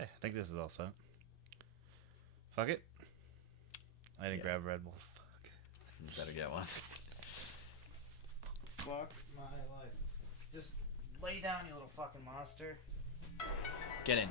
I think this is all set. Fuck it. I didn't grab Red Bull. Fuck. You better get one. Fuck my life. Just lay down, you little fucking monster. Get in.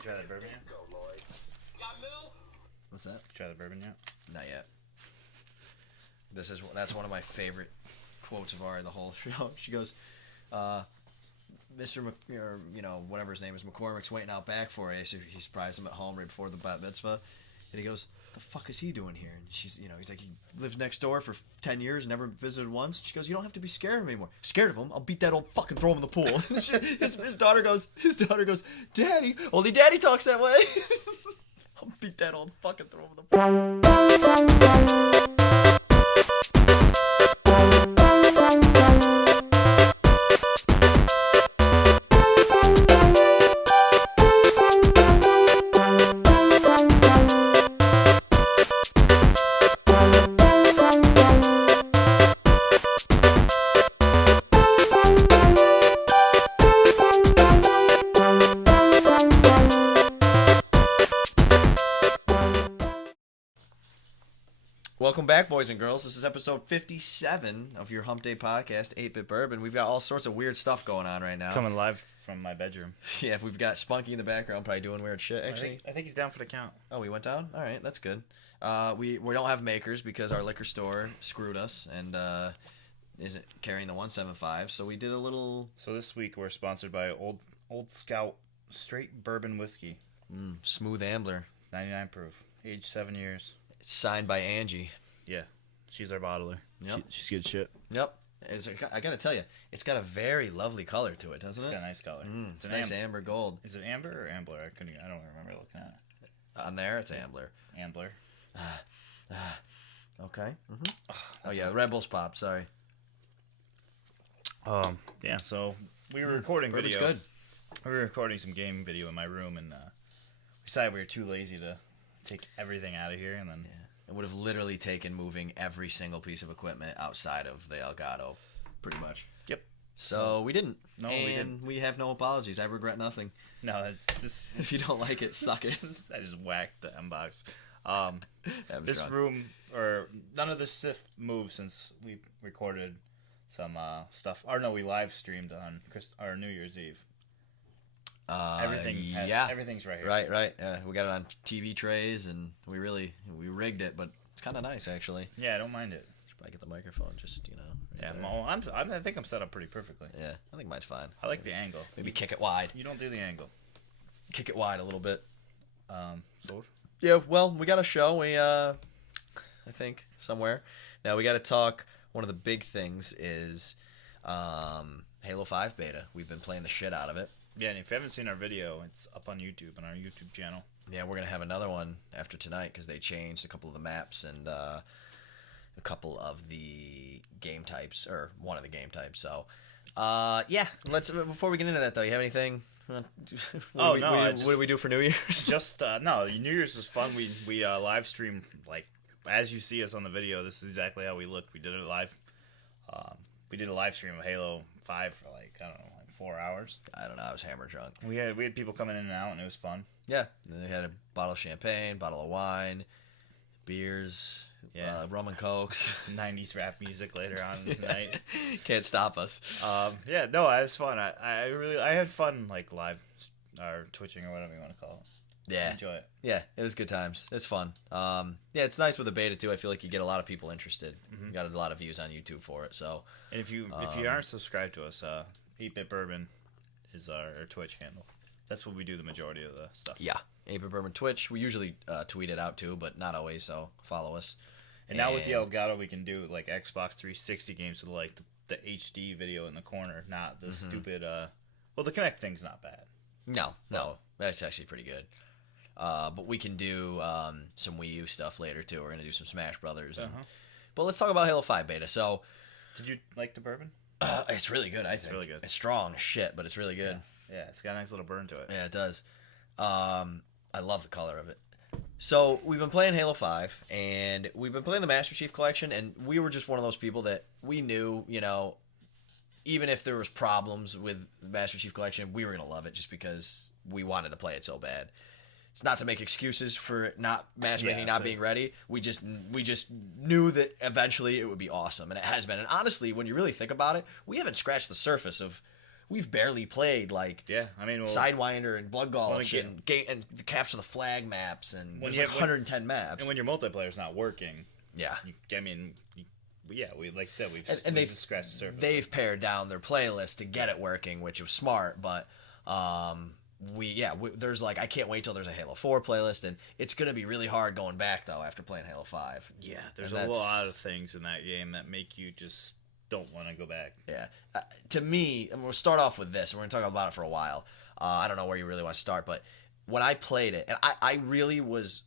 Try that bourbon yet? What's that? Try the bourbon yet? Not yet. That's one of my favorite quotes of the whole show. She goes, Mr. or whatever his name is, McCormick's waiting out back for you. So he surprised him at home right before the bat mitzvah, and he goes, "The fuck is he doing here?" And she's, he's like, he lived next door for 10 years, never visited once. She goes, "You don't have to be scared of him anymore." Scared of him? I'll beat that old fucking, throw him in the pool. his daughter goes, "Daddy, only Daddy talks that way." I'll beat that old fucking, throw him in the pool. Welcome back, boys and girls. This is episode 57 of your Hump Day Podcast, 8-Bit Bourbon. We've got all sorts of weird stuff going on right now. Coming live from my bedroom. Yeah, we've got Spunky in the background probably doing weird shit, actually. I think he's down for the count. Oh, we went down? All right, that's good. We don't have makers because our liquor store screwed us and isn't carrying the 175, so we did a little... So this week we're sponsored by Old Scout Straight Bourbon Whiskey. Smooth Ambler. 99 proof. Aged 7 years. Signed by Angie. Yeah, she's our bottler. Yep. She's good shit. Yep. I gotta tell you, it's got a very lovely color to it, doesn't it? It's got a nice color. It's nice amber gold. Is it amber or ambler? I don't remember looking at it. On there, it's ambler. Ambler. Okay. Mm-hmm. Oh yeah, Red Bull's pop. Sorry. Yeah. So we were recording Bourbon's video. Good. We were recording some game video in my room, and we decided we were too lazy to take everything out of here, and then. Yeah. It would have literally taken moving every single piece of equipment outside of the Elgato, pretty much. Yep. So we didn't. No, and we didn't. We have no apologies. I regret nothing. No, it's this. If you don't like it, suck it. I just whacked the M-box. This drunk. room, or none of the SIF moved since we recorded some stuff. Or no, we live streamed on New Year's Eve. Everything's right here. Right. We got it on TV trays, and we rigged it, but it's kind of nice actually. Yeah, I don't mind it. Should probably get the microphone, just Yeah, there. I think I'm set up pretty perfectly. Yeah, I think mine's fine. I like the angle. Maybe kick it wide. You don't do the angle. Kick it wide a little bit. So. Yeah, well, we got a show. I think somewhere. Now we got to talk. One of the big things is Halo 5 beta. We've been playing the shit out of it. Yeah, and if you haven't seen our video, it's up on YouTube, on our YouTube channel. Yeah, we're going to have another one after tonight because they changed a couple of the maps and a couple of the game types, or one of the game types. So, yeah, before we get into that, though, you have anything? What do we do for New Year's? Just, no, New Year's was fun. We live streamed, like, as you see us on the video, this is exactly how we looked. We did it live. We did a live stream of Halo 5 for, like, I don't know, 4 hours. I don't know. I was hammer drunk. We had people coming in and out, and it was fun. Yeah, and they had a bottle of champagne, bottle of wine, beers, rum and cokes. 90s rap music later on in the night. Can't stop us. Yeah, no, it was fun. I had fun, like live or twitching or whatever you want to call it. Yeah, Enjoy it. Yeah, it was good times. It's fun. Yeah, it's nice with the beta too. I feel like you get a lot of people interested. You got a lot of views on YouTube for it. So, and if you aren't subscribed to us, 8-Bit Bourbon is our Twitch handle. That's what we do the majority of the stuff. Yeah, 8-Bit Bourbon Twitch. We usually tweet it out too, but not always. So follow us. And now with the Elgato, we can do like Xbox 360 games with like the HD video in the corner, not the stupid. Well, the Kinect thing's not bad. No, that's actually pretty good. But we can do some Wii U stuff later too. We're gonna do some Smash Brothers. But let's talk about Halo 5 beta. So, did you like the bourbon? It's really good. It's really good. It's strong as shit, but it's really good. Yeah, it's got a nice little burn to it. Yeah, it does. I love the color of it. So we've been playing Halo 5, and we've been playing the Master Chief Collection, and we were just one of those people that we knew, even if there was problems with the Master Chief Collection, we were going to love it just because we wanted to play it so bad. It's not to make excuses for not matchmaking, not being ready. We just knew that eventually it would be awesome, and it has been. And honestly, when you really think about it, we haven't scratched the surface of. We've barely played Sidewinder and Blood Gulch and the Capture the Flag maps, and there's 110 maps. And when your multiplayer's not working, we like I said, we've scratched the surface. They've pared down their playlist to get it working, which was smart. But there's I can't wait till there's a Halo 4 playlist, and it's gonna be really hard going back though after playing Halo 5. Yeah, there's a lot of things in that game that make you just don't want to go back. Yeah. To me, and we'll start off with this, and we're going to talk about it for a while. I don't know where you really want to start, but when I played it, and I really was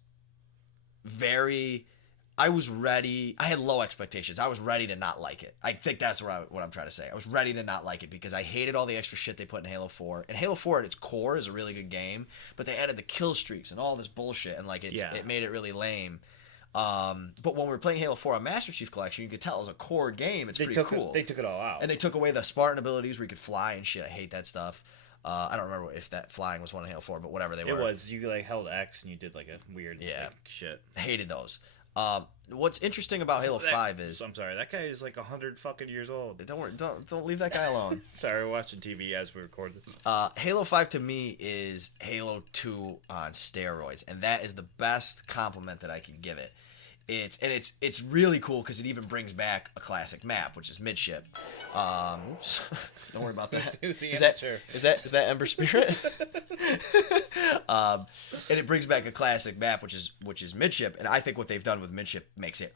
I was ready. I had low expectations. I was ready to not like it. I think that's what I'm trying to say. I was ready to not like it because I hated all the extra shit they put in Halo 4. And Halo 4 at its core is a really good game, but they added the kill streaks and all this bullshit, and it made it really lame. But when we were playing Halo 4 on Master Chief Collection, you could tell it was a core game. It's pretty cool. They took it all out. And they took away the Spartan abilities where you could fly and shit. I hate that stuff. I don't remember if that flying was one in Halo 4, but whatever they were. It was. You held X and you did a weird shit. I hated those. What's interesting about Halo 5 is... I'm sorry, that guy is 100 fucking years old. Don't worry, don't leave that guy alone. Sorry, we're watching TV as we record this. Halo 5 to me is Halo 2 on steroids, and that is the best compliment that I can give it. It's really cool because it even brings back a classic map, which is Midship. Oops. Don't worry about that. Is that Ember Spirit? And it brings back a classic map, which is Midship. And I think what they've done with Midship makes it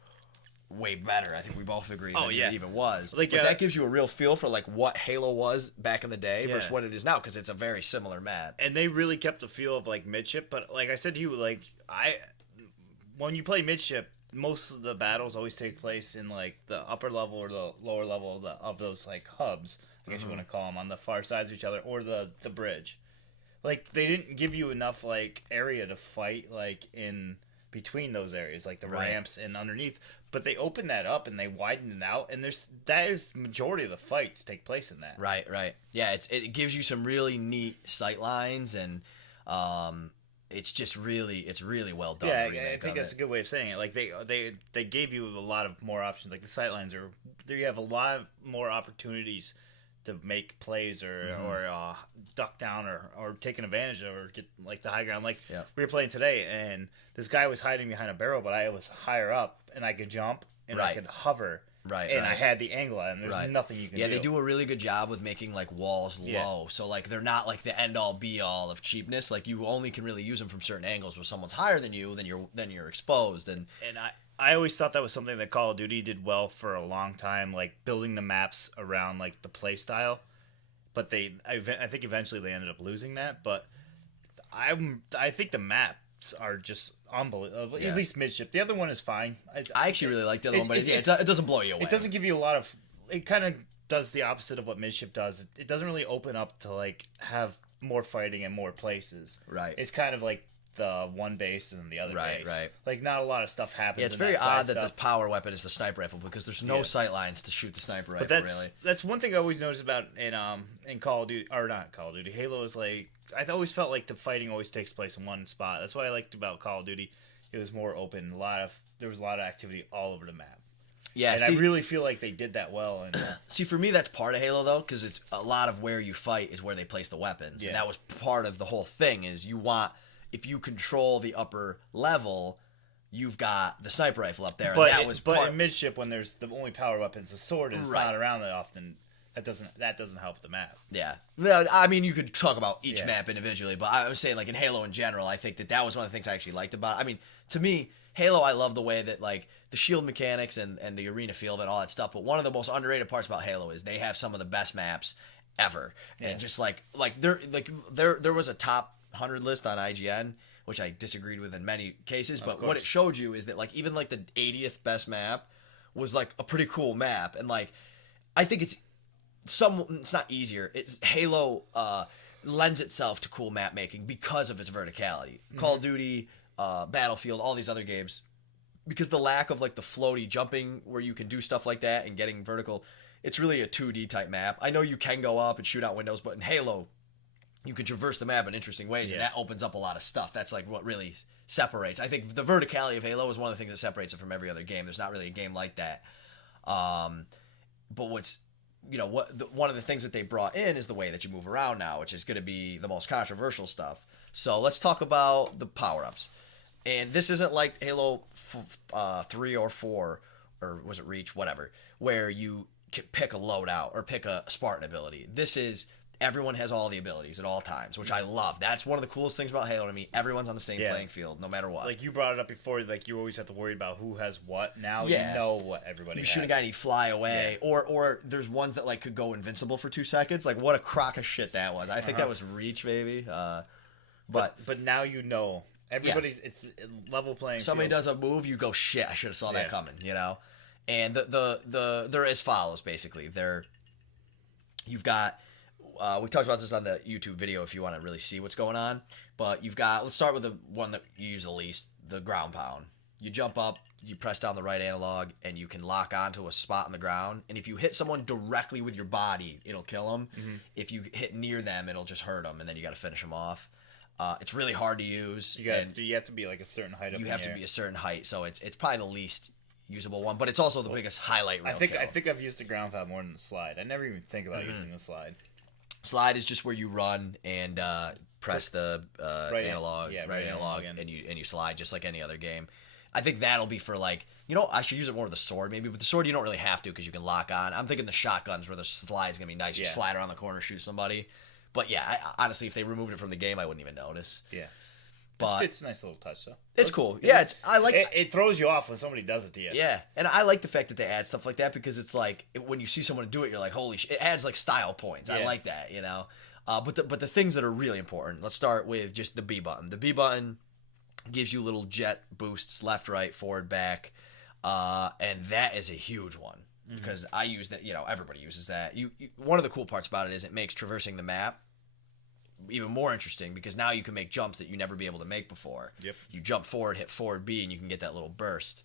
way better. I think we both agree that it even was. But that gives you a real feel for what Halo was back in the day versus what it is now, because it's a very similar map. And they really kept the feel of Midship. But like I said to you, when you play Midship, most of the battles always take place in the upper level or the lower level of those hubs, I guess you want to call them, on the far sides of each other, or the bridge. They didn't give you enough area to fight in between those areas, the ramps and underneath. But they opened that up and they widened it out, and that is the majority of the fights take place in that. Right. Yeah, it gives you some really neat sight lines, and it's really well done. Yeah, I think that's a good way of saying it. They gave you a lot of more options. The sightlines there. You have a lot more opportunities to make plays or duck down or take an advantage of or get the high ground. We were playing today, and this guy was hiding behind a barrel, but I was higher up and I could jump and I could hover. Right, and I had the angle, and there's nothing you can do. Yeah, they do a really good job with making walls low, so they're not the end all be all of cheapness. You only can really use them from certain angles. Where someone's higher than you, then you're exposed. And I always thought that was something that Call of Duty did well for a long time, building the maps around the play style. But I think eventually they ended up losing that. But I think the maps are just unbelievable. At least Midship. The other one is fine. I actually really like the other one, but it doesn't blow you away. It doesn't give you a lot of... It kind of does the opposite of what Midship does. It doesn't really open up to have more fighting in more places. Right. It's kind of the one base and the other base. Right. Not a lot of stuff happens. Yeah, it's very odd that the power weapon is the sniper rifle because there's no sight lines to shoot the sniper rifle. But that's one thing I always noticed about in Call of Duty, or not Call of Duty. Halo is I always felt the fighting always takes place in one spot. That's what I liked about Call of Duty. It was more open. There was a lot of activity all over the map. Yeah, and I really feel like they did that well. And see, for me, that's part of Halo though, because it's a lot of where you fight is where they place the weapons, and that was part of the whole thing. Is if you control the upper level, you've got the sniper rifle up there. But in Midship, when there's the only power weapons, the sword, and it's not around that often. That doesn't help the map. Yeah. I mean, you could talk about each map individually, but I was saying in Halo in general, I think that was one of the things I actually liked about it. I mean, to me, Halo, I love the way that the shield mechanics and the arena feel and all that stuff, but one of the most underrated parts about Halo is they have some of the best maps ever. And just there was a top 100 list on IGN which I disagreed with in many cases. Of But course. what it showed you is that like even like the 80th best map was like a pretty cool map, and like I think it's not easier. It's Halo lends itself to cool map making because of its verticality. Call of Duty, Battlefield, all these other games, because the lack of like the floaty jumping where you can do stuff like that and getting vertical, it's really a 2D type map. I know you can go up and shoot out windows, but in Halo you can traverse the map in interesting ways, and that opens up a lot of stuff. That's like what really separates. I think the verticality of Halo is one of the things that separates it from every other game. There's not really a game like that. But what's one of the things that they brought in is the way that you move around now, which is going to be the most controversial stuff. So let's talk about the power-ups. And this isn't like Halo 3 or 4, or was it Reach, whatever, where you can pick a loadout or pick a Spartan ability. This is everyone has all the abilities at all times, which I love. That's one of the coolest things about Halo to me. Everyone's on the same playing field, no matter what. Like you brought it up before, like you always have to worry about who has what. Now you know what everybody has. You shoot a guy and he'd fly away. Or there's ones that like could go invincible for 2 seconds. Like what a crock of shit that was. I think that was Reach, maybe. But now you know. Everybody's it's a level playing somebody field. does a move, you go, shit, I should have saw that coming, you know? And they're as follows, basically. You've got we talked about this on the YouTube video if you want to really see what's going on. But you've got, let's start with the one that you use the least, the ground pound. You jump up, you press down the right analog, and you can lock onto a spot on the ground. And if you hit someone directly with your body, it'll kill them. If you hit near them, it'll just hurt them, and then you got to finish them off. It's really hard to use. You have to be like a certain height up in the air. You have to be a certain height, so it's probably the least usable one, but it's also the biggest highlight reel. I think I've used the ground pound more than the slide. I never even think about using the slide. Slide is just where you run and press the analog, right analog, and you slide just like any other game. I think that'll be for like, I should use it more with the sword maybe, but the sword you don't really have to because you can lock on. I'm thinking the shotguns where the slide's gonna be nice. You slide around the corner, shoot somebody. But yeah, honestly, if they removed it from the game, I wouldn't even notice. Yeah. But it's a nice little touch, though. It's cool. Yeah, I like it. Throws you off when somebody does it to you. Yeah, and I like the fact that they add stuff like that because it's like when you see someone do it, you're like, holy shit! It adds like style points. I like that, But the things that are really important. Let's start with just the B button. The B button gives you little jet boosts left, right, forward, back, and that is a huge one because I use that. Everybody uses that. One of the cool parts about it is it makes traversing the map even more interesting because now you can make jumps that you never be able to make before. Yep. You jump forward, hit forward B, and you can get that little burst.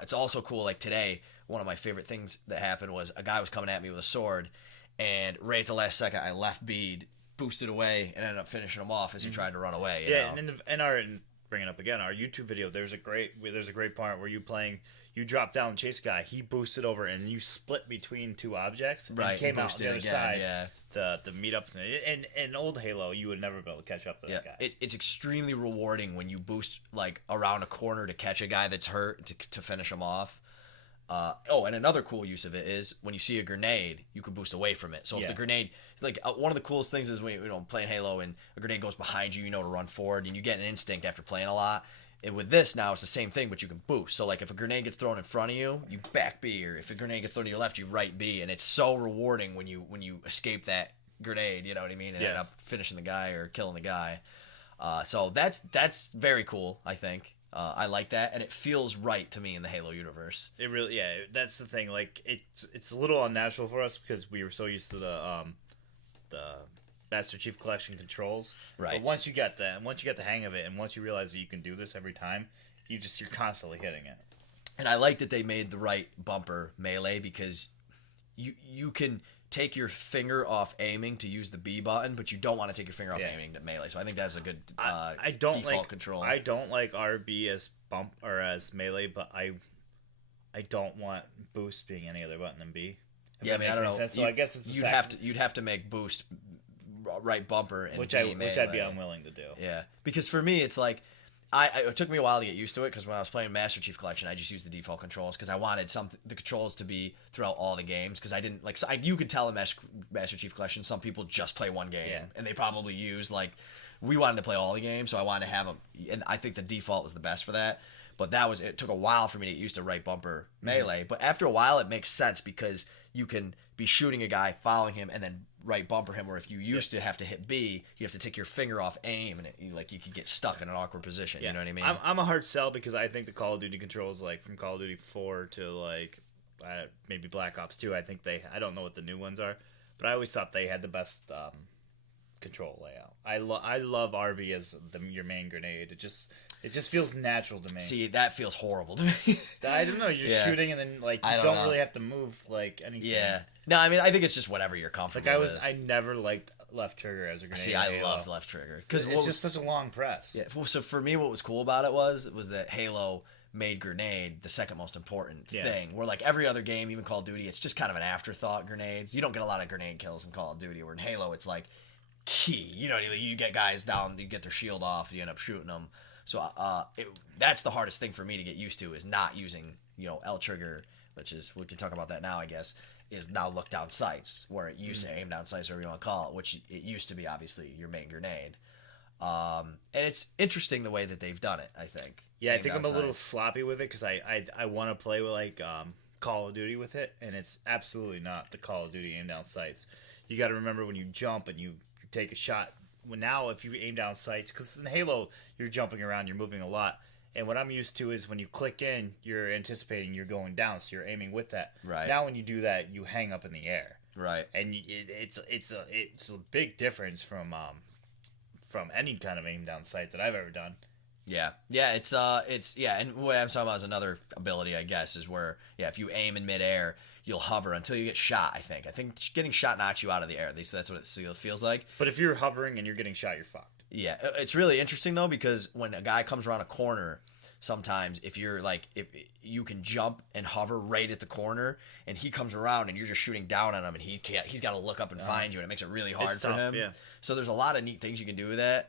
It's also cool, like today, one of my favorite things that happened was a guy was coming at me with a sword, and right at the last second, I left B, boosted away, and ended up finishing him off as he tried to run away. You know? And bringing up again our YouTube video, there's a great part where you drop down and chase a guy, he boosted over, and you split between 2 objects, and right? came out the other again, side. Yeah. The meet up in old Halo, you would never be able to catch up to that guy. It's extremely rewarding when you boost like around a corner to catch a guy that's hurt to finish him off. And another cool use of it is when you see a grenade, you can boost away from it. So if the grenade, like one of the coolest things is when playing Halo and a grenade goes behind you, to run forward, and you get an instinct after playing a lot. And with this now, it's the same thing, but you can boost. So like if a grenade gets thrown in front of you, you back B, or if a grenade gets thrown to your left, you right B, and it's so rewarding when you escape that grenade, you know what I mean, and end up finishing the guy or killing the guy. So that's very cool, I think. I like that, and it feels right to me in the Halo universe. It really, that's the thing. Like it's a little unnatural for us because we were so used to the Master Chief Collection controls. Right. But once you get the hang of it, and once you realize that you can do this every time, you're constantly hitting it. And I like that they made the right bumper melee because you can take your finger off aiming to use the B button, but you don't want to take your finger off aiming to melee. So I think that's a good default control. I don't like RB as bump or as melee, but I don't want boost being any other button than B. I mean, I don't know. Sense. So I guess it's you'd have to make boost right bumper and which I'd be unwilling to do. Yeah, because for me it's like it took me a while to get used to it because when I was playing Master Chief Collection, I just used the default controls because I wanted the controls to be throughout all the games because I didn't like. You could tell in Master Chief Collection some people just play one game and they probably use like we wanted to play all the games, so I wanted to have and I think the default was the best for that. But it took a while for me to get used to right bumper melee. But after a while, it makes sense because you can be shooting a guy, following him, and then right bumper him. Where if you used to have to hit B, you have to take your finger off aim, and you could get stuck in an awkward position. You know what I mean? I'm a hard sell because I think the Call of Duty controls, like from Call of Duty 4 to like maybe Black Ops 2, I think I don't know what the new ones are, but I always thought they had the best control layout. I love RB as your main grenade. It just feels natural to me. See, that feels horrible to me. I don't know. You're just shooting, and then like you don't really have to move like anything. Yeah. No, I mean, I think it's just whatever you're comfortable with. I never liked left trigger as a grenade. See, I loved left trigger because it's just such a long press. Yeah. So for me, what was cool about it was that Halo made grenade the second most important thing. Where like every other game, even Call of Duty, it's just kind of an afterthought. Grenades. You don't get a lot of grenade kills in Call of Duty. Where in Halo, it's like key. You know, you get guys down, you get their shield off, you end up shooting them. So that's the hardest thing for me to get used to is not using, L trigger, which is, we can talk about that now, I guess, is now look down sights, where it used to aim down sights, whatever you want to call it, which it used to be obviously your main grenade. And it's interesting the way that they've done it, I think. Yeah, I think I'm a little sloppy with it because I want to play with like Call of Duty with it, and it's absolutely not the Call of Duty aim down sights. You got to remember when you jump and you take a shot. Now, if you aim down sights, because in Halo, you're jumping around, you're moving a lot. And what I'm used to is when you click in, you're anticipating you're going down, so you're aiming with that. Right. Now, when you do that, you hang up in the air. Right. And it's a big difference from any kind of aim down sight that I've ever done. Yeah. Yeah, it's and what I'm talking about is another ability, I guess, is where, if you aim in midair, you'll hover until you get shot, I think. I think getting shot knocks you out of the air. At least that's what it feels like. But if you're hovering and you're getting shot, you're fucked. Yeah. It's really interesting, though, because when a guy comes around a corner, sometimes if you can jump and hover right at the corner, and he comes around and you're just shooting down on him, and he's got to look up and find you, and it makes it really hard for him. Yeah. So there's a lot of neat things you can do with that.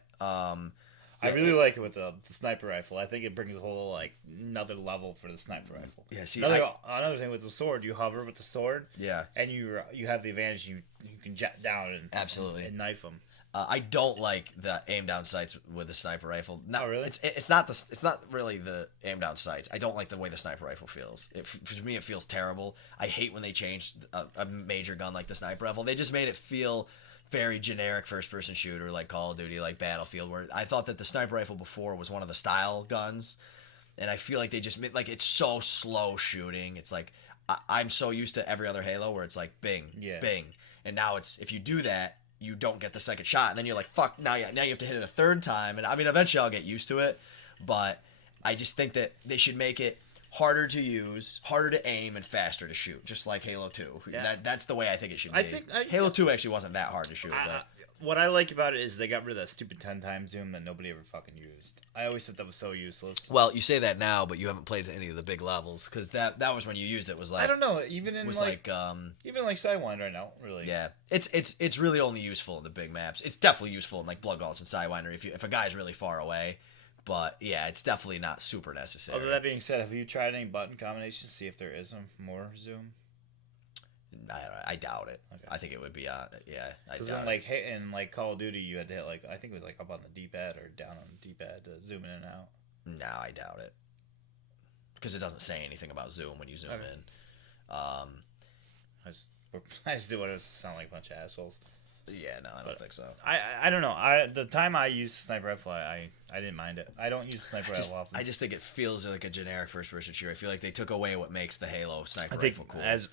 I really like it with the sniper rifle. I think it brings a whole another level for the sniper rifle. Yeah, see, another thing with the sword, you hover with the sword. Yeah, and you have the advantage. You can jet down and absolutely and knife them. I don't like the aim down sights with the sniper rifle. Oh, really? It's not really the aim down sights. I don't like the way the sniper rifle feels. For me, it feels terrible. I hate when they changed a major gun like the sniper rifle. They just made it feel very generic first-person shooter like Call of Duty, like Battlefield, where I thought that the sniper rifle before was one of the style guns, and I feel like they just made, it's so slow shooting. It's like I'm so used to every other Halo where it's like bing, bing, and now it's if you do that, you don't get the second shot, and then you're like, fuck, now you have to hit it a third time, and I mean, eventually I'll get used to it, but I just think that they should make it harder to use, harder to aim, and faster to shoot, just like Halo 2. Yeah. That's the way I think it should be. Halo 2 actually wasn't that hard to shoot. What I like about it is they got rid of that stupid 10x zoom that nobody ever fucking used. I always thought that was so useless. Well, you say that now, but you haven't played any of the big levels, because that was when you used it. Was like, I don't know, even in even like Sidewinder right now, really. Yeah, it's really only useful in the big maps. It's definitely useful in like Blood Gulch and Sidewinder if a guy's really far away. But yeah, it's definitely not super necessary. Although that being said, have you tried any button combinations to see if there is more zoom? I doubt it. Okay. I think it would be I doubt it. In Call of Duty, you had to hit I think it was up on the D-pad or down on the D-pad to zoom in and out. No, I doubt it. Because it doesn't say anything about zoom when you zoom in. I just did what it was to sound like a bunch of assholes. Yeah, no, I don't think so. I don't know. The time I used the sniper rifle, I didn't mind it. I don't use sniper rifle often. I just think it feels like a generic first-person shooter. I feel like they took away what makes the Halo sniper rifle cool. As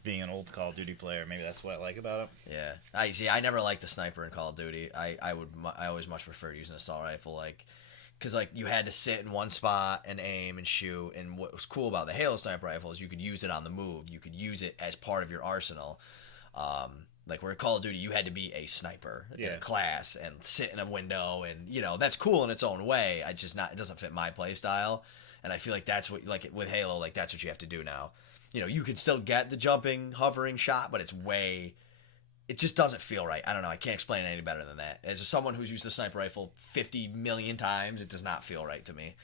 being an old Call of Duty player, maybe that's what I like about it. Yeah, I never liked the sniper in Call of Duty. I always much preferred using an assault rifle, because you had to sit in one spot and aim and shoot. And what was cool about the Halo sniper rifle is you could use it on the move. You could use it as part of your arsenal. Where in Call of Duty, you had to be a sniper in a class and sit in a window, and that's cool in its own way. It doesn't fit my play style, and I feel like that's what with Halo, that's what you have to do now. You can still get the jumping, hovering shot, but it just doesn't feel right. I don't know. I can't explain it any better than that. As someone who's used the sniper rifle 50 million times, it does not feel right to me.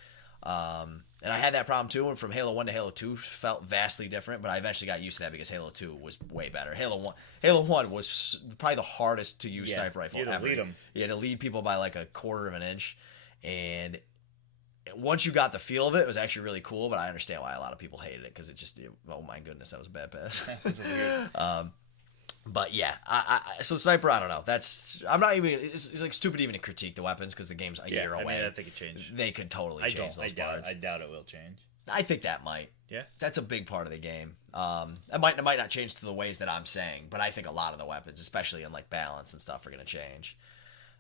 And I had that problem too, and from Halo 1 to Halo 2 felt vastly different, but I eventually got used to that because Halo 2 was way better. Halo 1 was probably the hardest to use sniper rifle ever. You had to lead them. You had to lead people by a quarter of an inch, and once you got the feel of it, it was actually really cool. But I understand why a lot of people hated it because oh my goodness, that was a bad pass. It's weird. But yeah, so the sniper, I don't know. I'm not even. It's like stupid even to critique the weapons because the game's a year away. I mean, I think it changed. They could totally change those parts. I doubt it will change. I think that might. Yeah, that's a big part of the game. It might not change to the ways that I'm saying, but I think a lot of the weapons, especially in like balance and stuff, are gonna change.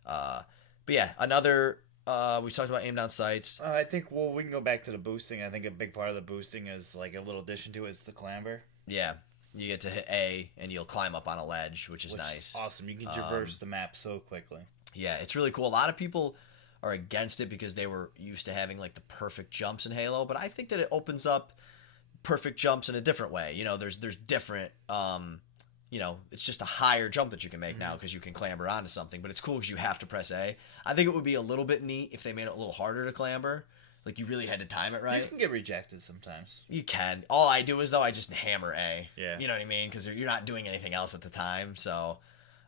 But yeah, another. We talked about aim down sights. I think we can go back to the boosting. I think a big part of the boosting is like a little addition to it is the clamber. Yeah. You get to hit A, and you'll climb up on a ledge, which is nice. Awesome. You can traverse the map so quickly. Yeah, it's really cool. A lot of people are against it because they were used to having like the perfect jumps in Halo, but I think that it opens up perfect jumps in a different way. You know, there's different, it's just a higher jump that you can make now because you can clamber onto something, but it's cool because you have to press A. I think it would be a little bit neat if they made it a little harder to clamber. Like, you really had to time it right. You can get rejected sometimes. You can. All I do is, though, I just hammer A. Yeah. You know what I mean? Because you're not doing anything else at the time. So,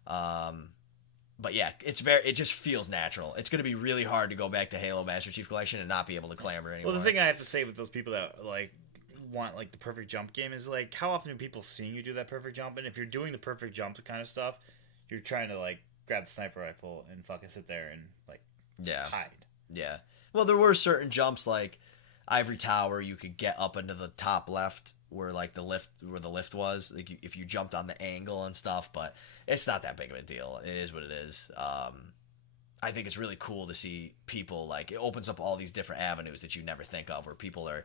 but yeah, it just feels natural. It's going to be really hard to go back to Halo Master Chief Collection and not be able to clamber anymore. Well, the thing I have to say with those people that, like, want, like, the perfect jump game is, like, how often do people see you do that perfect jump? And if you're doing the perfect jump kind of stuff, you're trying to, like, grab the sniper rifle and fucking sit there and, like, hide. Yeah. Well, there were certain jumps like Ivory Tower. You could get up into the top left where like the lift was. Like if you jumped on the angle and stuff, but it's not that big of a deal. It is what it is. I think it's really cool to see people like it opens up all these different avenues that you never think of where people are.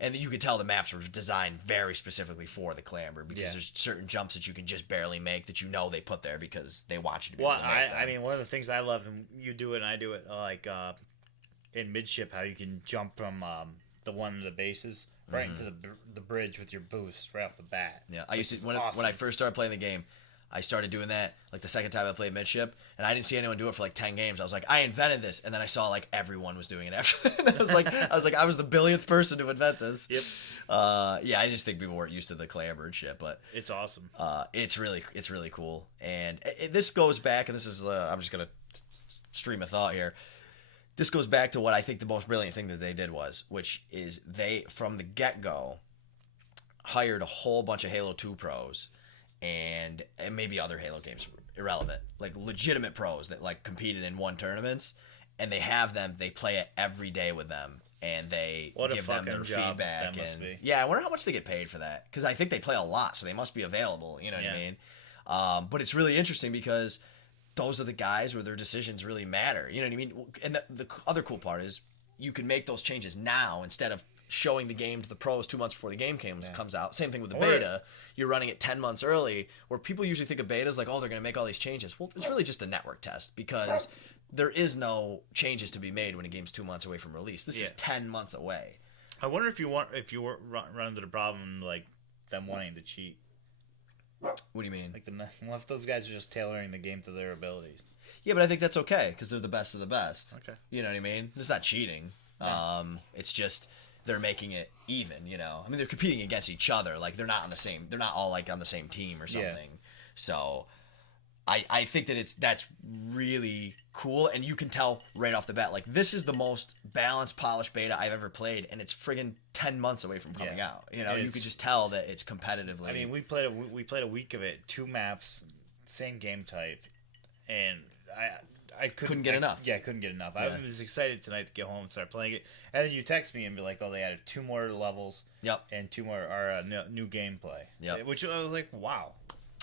And you can tell the maps were designed very specifically for the clamber because there's certain jumps that you can just barely make that they put there because they want you to be able to make them. I mean, one of the things I love, and you do it and I do it, like in midship, how you can jump from the one of the bases right into the bridge with your boost right off the bat. Yeah, I used to when I first started playing the game, I started doing that like the second time I played midship, and I didn't see anyone do it for like 10 games. I was like, I invented this, and then I saw like everyone was doing it after. I was like, I was the billionth person to invent this. Yep. Yeah, I just think people weren't used to the clamber and shit, but it's awesome. It's really cool, and this goes back, and this is I'm just gonna stream of thought here. This goes back to what I think the most brilliant thing that they did was, which is they, from the get-go, hired a whole bunch of Halo 2 pros and maybe other Halo games, irrelevant, like legitimate pros that like competed and won tournaments, and they play it every day with them, and they give them their feedback. Yeah, I wonder how much they get paid for that, because I think they play a lot, so they must be available, you know what I mean? But it's really interesting because those are the guys where their decisions really matter. You know what I mean? And the other cool part is you can make those changes now instead of showing the game to the pros 2 months before the game comes out. Same thing with the beta. You're running it 10 months early, where people usually think of betas like, oh, they're going to make all these changes. Well, it's really just a network test because there is no changes to be made when a game's 2 months away from release. This is 10 months away. I wonder if you run into the problem like them wanting to cheat. What do you mean? Like if those guys are just tailoring the game to their abilities. Yeah, but I think that's okay because they're the best of the best. Okay. You know what I mean? It's not cheating. Yeah. It's just they're making it even. You know, I mean they're competing against each other. Like they're not all like on the same team or something. Yeah. So I think that that's really cool, and you can tell right off the bat, like this is the most balanced, polished beta I've ever played, and it's friggin' 10 months away from coming out. You know, you could just tell that it's competitively. I mean, we played a week of it, 2 maps, same game type, and I couldn't get enough. Yeah, I couldn't get enough. Yeah. I was excited tonight to get home and start playing it, and then you text me and be like, "Oh, they added 2 more levels, and 2 more new gameplay." Yep. Which I was like, "Wow."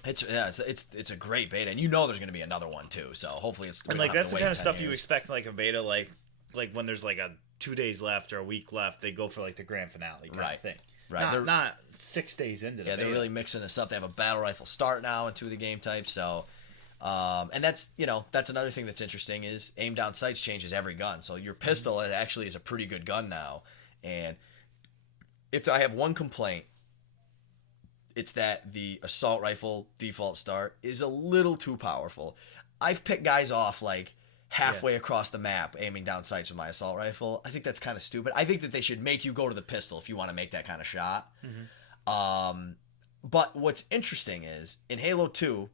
It's a great beta, and there's going to be another one too. So hopefully it's and like that's the kind of stuff you expect like a beta, like when there's like a 2 days left or a week left, they go for like the grand finale kind of thing. Right, not 6 days into the beta. They're really mixing this up. They have a battle rifle start now in 2 of the game types. So, and that's another thing that's interesting is aim down sights changes every gun. So your pistol actually is a pretty good gun now. And if I have one complaint, it's that the assault rifle default start is a little too powerful. I've picked guys off like halfway across the map aiming down sights with my assault rifle. I think that's kind of stupid. I think that they should make you go to the pistol if you want to make that kind of shot. Mm-hmm. But what's interesting is in Halo 2,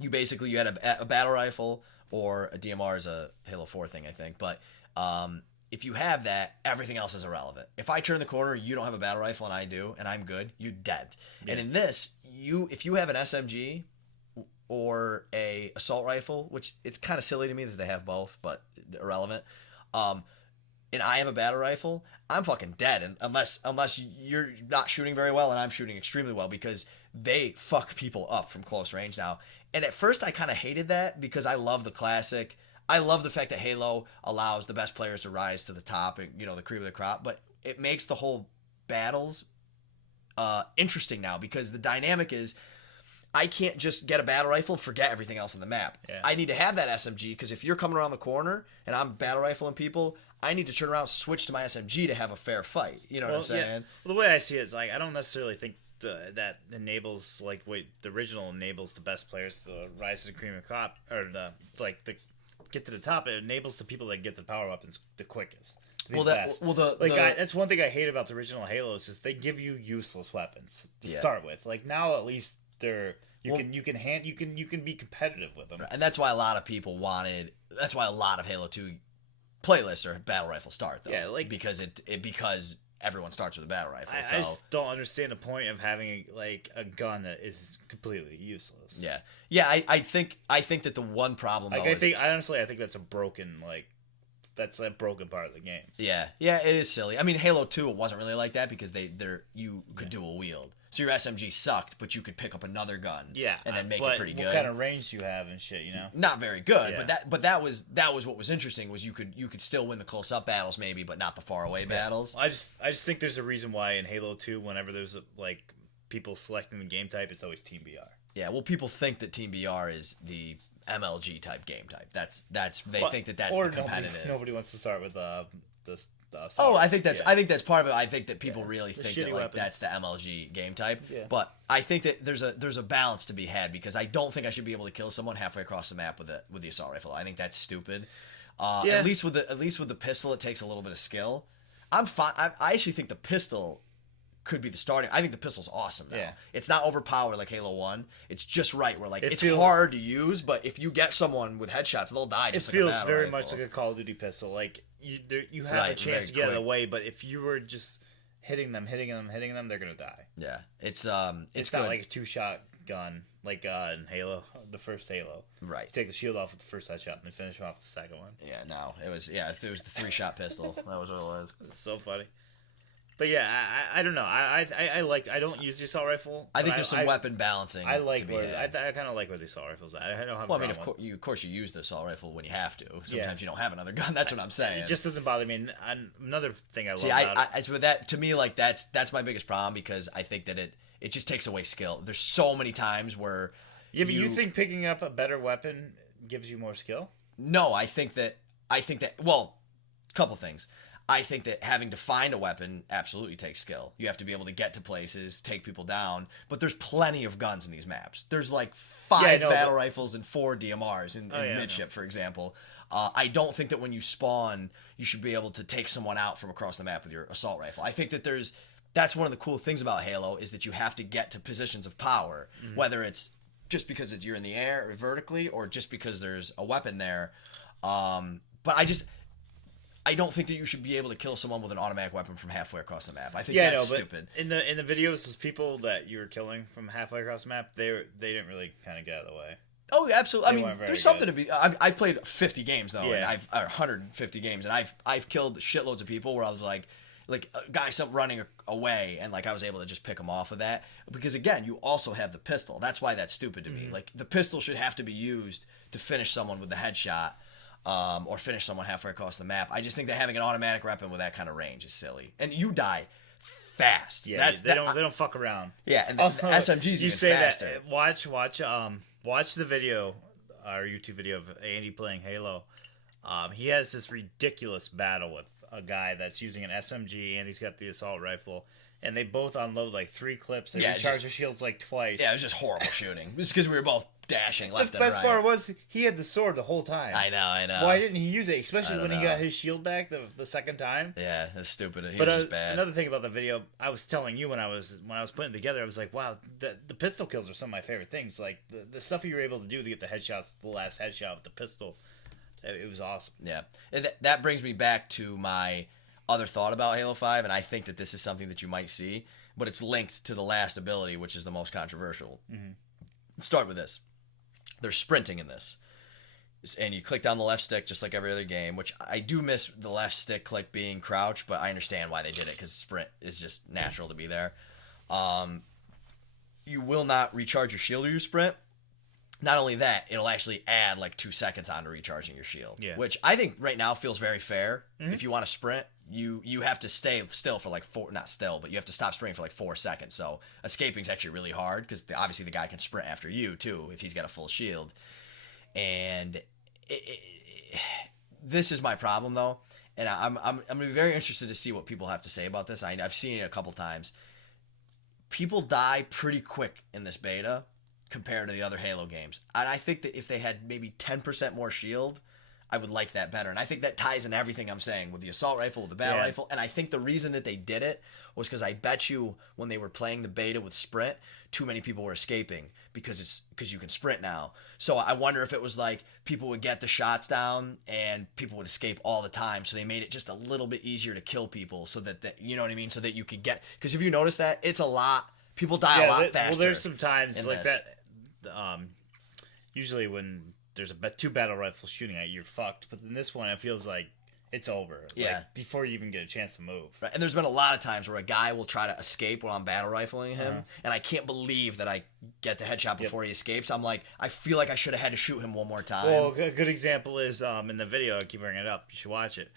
you had a battle rifle, or a DMR is a Halo 4 thing, I think. But if you have that, everything else is irrelevant. If I turn the corner, you don't have a battle rifle and I do, and I'm good, you're dead. Yeah. And in this, if you have an SMG or a assault rifle, which it's kind of silly to me that they have both, but irrelevant. And I have a battle rifle, I'm fucking dead. And unless you're not shooting very well and I'm shooting extremely well, because they fuck people up from close range now. And at first I kind of hated that because I love the classic. I love the fact that Halo allows the best players to rise to the top and, the cream of the crop, but it makes the whole battles interesting now, because the dynamic is I can't just get a battle rifle and forget everything else on the map. Yeah. I need to have that SMG, because if you're coming around the corner and I'm battle rifling people, I need to turn around, switch to my SMG to have a fair fight. You know what I'm saying? Yeah. Well, the way I see it is I don't necessarily think that enables the original enables the best players to rise to the cream of the crop, or get to the top. It enables the people that get the power weapons the quickest. That's one thing I hate about the original Halos is they give you useless weapons to start with. Now at least you can be competitive with them. And that's why a lot of people wanted. That's why a lot of Halo 2 playlists are battle rifle start though. Yeah, because because everyone starts with a battle rifle. I just don't understand the point of having a gun that is completely useless. Yeah. I think that the one problem though I think that's a broken part of the game. Yeah, it is silly. I mean, Halo 2 it wasn't really like that because you could dual wield. So your SMG sucked, but you could pick up another gun. Yeah, and then make it pretty good. What kind of range do you have and shit? Not very good. Yeah. But that was what was interesting, was you could still win the close up battles maybe, but not the far away battles. I just think there's a reason why in Halo 2, whenever there's people selecting the game type, it's always Team BR. Yeah, well, people think that Team BR is the MLG type game type. They think that that's the competitive. Nobody wants to start with this. I think that's part of it. I think that people really think that that's the MLG game type. Yeah. But I think that there's a balance to be had, because I don't think I should be able to kill someone halfway across the map with the assault rifle. I think that's stupid. At least with the pistol, it takes a little bit of skill. I'm fine. I actually think the pistol could be the starting. I think the pistol's awesome now. Yeah. It's not overpowered like Halo 1. It's just right where it's hard to use, but if you get someone with headshots, they'll die just like a battle rifle. It feels very much like a Call of Duty pistol. You have a chance to get out of the way, but if you were just hitting them, they're gonna die. Yeah. It's not like a 2-shot gun like in Halo, the first Halo. Right. You take the shield off with the first headshot and then finish off the second one. Yeah, no. It was the 3-shot pistol. That was what it was. It's so funny. But yeah, I don't know. I don't use the assault rifle. I think there's some weapon balancing. I kind of like where the assault rifle's at. I don't have. Well, I mean, of course you use the assault rifle when you have to. Sometimes you don't have another gun. That's what I'm saying. It just doesn't bother me. And another thing I love with that, to me, that's my biggest problem, because I think that it just takes away skill. There's so many times where. Yeah, but you think picking up a better weapon gives you more skill? No, I think that. Well, a couple things. I think that having to find a weapon absolutely takes skill. You have to be able to get to places, take people down. But there's plenty of guns in these maps. There's 5 battle rifles and 4 DMRs in midship, for example. I don't think that when you spawn, you should be able to take someone out from across the map with your assault rifle. I think that that's one of the cool things about Halo, is that you have to get to positions of power, whether it's just because you're in the air or vertically, or just because there's a weapon there. But I don't think that you should be able to kill someone with an automatic weapon from halfway across the map. I think that's stupid. In the videos, those people that you were killing from halfway across the map, they didn't really kind of get out of the way. Oh, absolutely. I mean, there's something to be. I've played 50 games though, and 150 games, and I've killed shitloads of people where I was like a guy running away, and I was able to just pick him off with that. Because again, you also have the pistol. That's why that's stupid to me. The pistol should have to be used to finish someone with the headshot. Or finish someone halfway across the map. I just think that having an automatic weapon with that kind of range is silly, and you die fast. Yeah, they don't fuck around. Yeah, and the SMGs even faster. Watch the video, our YouTube video of Andy playing Halo. He has this ridiculous battle with a guy that's using an SMG, and he's got the assault rifle. And they both unload 3 clips. They recharge their shields twice. Yeah, it was just horrible shooting. Just because we were both dashing left and right. The best part was he had the sword the whole time. I know. Why didn't he use it? Especially when he got his shield back the second time. Yeah, that's stupid. He was just bad. Another thing about the video, I was telling you when I was putting it together, I was like, wow, the pistol kills are some of my favorite things. The stuff you were able to do to get the headshots, the last headshot with the pistol. It was awesome. Yeah. And that brings me back to my other thought about Halo 5, and I think that this is something that you might see, but it's linked to the last ability, which is the most controversial. Mm-hmm. Let's start with this. There's sprinting in this. And you click down the left stick just like every other game, which I do miss the left stick click being crouch, but I understand why they did it because sprint is just natural to be there. You will not recharge your shield or your sprint. Not only that, it'll actually add like 2 seconds onto recharging your shield, which I think right now feels very fair. Mm-hmm. If you want to sprint, you have to stay still for like not still, but you have to stop sprinting for like 4 seconds. So escaping is actually really hard because obviously the guy can sprint after you too if he's got a full shield. And this is my problem though, and I'm gonna be very interested to see what people have to say about this. I've seen it a couple times. People die pretty quick in this beta compared to the other Halo games. And I think that if they had maybe 10% more shield, I would like that better. And I think that ties in everything I'm saying with the assault rifle, with the battle rifle. And I think the reason that they did it was because I bet you when they were playing the beta with sprint, too many people were escaping because you can sprint now. So I wonder if it was like people would get the shots down and people would escape all the time. So they made it just a little bit easier to kill people so that you know what I mean? So that you could get, because if you notice that, it's a lot. People die a lot faster. Well, there's some times like that. Usually when there's two battle rifles shooting at you, you're fucked. But in this one, it feels like it's over. Like, before you even get a chance to move. Right. And there's been a lot of times where a guy will try to escape when I'm battle rifling him, and I can't believe that I get the headshot before he escapes. I'm like, I feel like I should have had to shoot him one more time. Well, a good example is in the video. I keep bringing it up. You should watch it.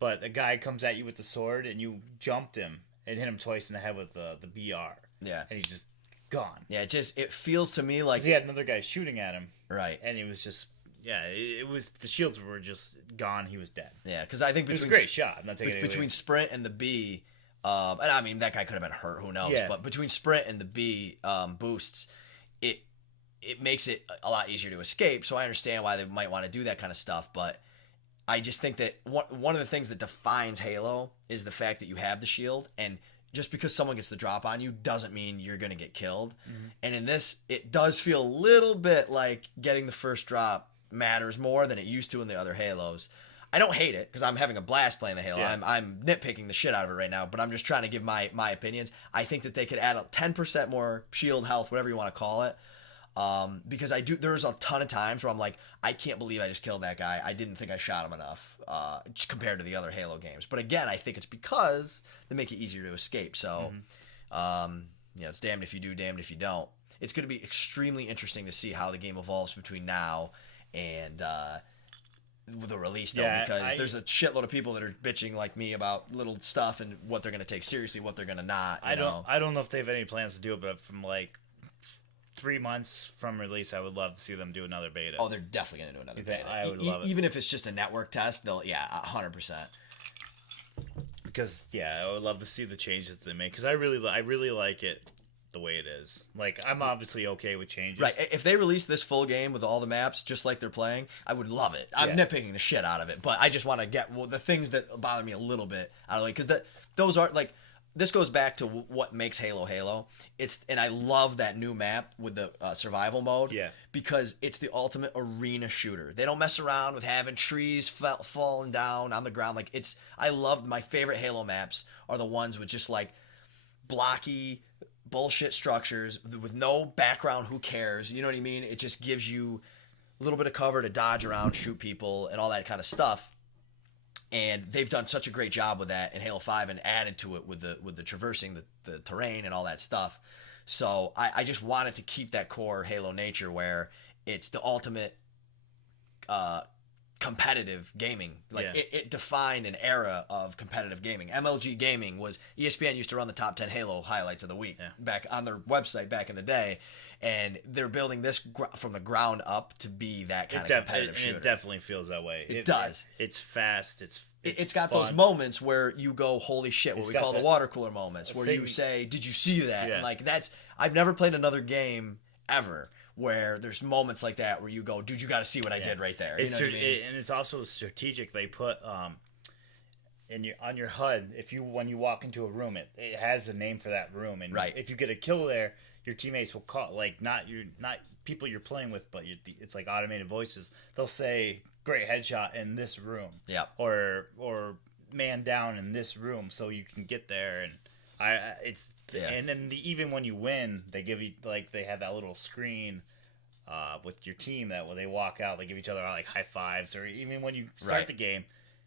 But a guy comes at you with the sword, and you jumped him and hit him twice in the head with the BR. Yeah. And he's just gone. Yeah, it feels to me like he had another guy shooting at him. Right. And he was just it was the shields were just gone. He was dead. Yeah, because I think between it was a great shot. I'm not taking between sprint and the B, and I mean that guy could have been hurt. Who knows? Yeah. But between sprint and the B boosts, it makes it a lot easier to escape. So I understand why they might want to do that kind of stuff. But I just think that one of the things that defines Halo is the fact that you have the shield, and just because someone gets the drop on you doesn't mean you're going to get killed. Mm-hmm. And in this, it does feel a little bit like getting the first drop matters more than it used to in the other Halos. I don't hate it because I'm having a blast playing the Halo. Yeah. I'm nitpicking the shit out of it right now, but I'm just trying to give my opinions. I think that they could add 10% more shield health, whatever you want to call it. Because there's a ton of times where I'm like, I can't believe I just killed that guy. I didn't think I shot him enough, just compared to the other Halo games. But again, I think it's because they make it easier to escape. So, it's damned if you do, damned if you don't. It's going to be extremely interesting to see how the game evolves between now and the release, though, because there's a shitload of people that are bitching like me about little stuff and what they're going to take seriously, what they're going to not. I don't know if they have any plans to do it, but from like 3 months from release, I would love to see them do another beta. Oh, they're definitely going to do another beta. I would love it. Even if it's just a network test, 100%. Because I would love to see the changes they make. Because I really like it the way it is. Like, I'm obviously okay with changes. Right. If they release this full game with all the maps just like they're playing, I would love it. I'm nitpicking the shit out of it, but I just want to get the things that bother me a little bit out of it, because those are like. This goes back to what makes Halo Halo. And I love that new map with the survival mode. Yeah. Because it's the ultimate arena shooter. They don't mess around with having trees falling down on the ground. Like I love my favorite Halo maps are the ones with just like blocky bullshit structures with no background. Who cares? You know what I mean? It just gives you a little bit of cover to dodge around, shoot people, and all that kind of stuff. And they've done such a great job with that in Halo 5 and added to it with the traversing the terrain and all that stuff. So I just wanted to keep that core Halo nature where it's the ultimate competitive gaming. Like it defined an era of competitive gaming. MLG Gaming was ESPN used to run the top 10 Halo highlights of the week back on their website back in the day. And they're building this from the ground up to be that kind of competitive shooter. It definitely feels that way. It does. It's fast. It's got fun. those moments where you go, holy shit, what we call the water cooler moments, where you say, did you see that? Yeah. And like I've never played another game ever where there's moments like that where you go, dude, you got to see what I did right there. You know what I mean? And it's also strategic. They put on your HUD, when you walk into a room, it has a name for that room, and if you get a kill there, your teammates will call, like not people you're playing with, but it's like automated voices. They'll say great headshot in this room. Yeah. Or man down in this room so you can get there. And and then even when you win, they give you like they have that little screen with your team that when they walk out, they give each other like high fives. Or even when you start the game,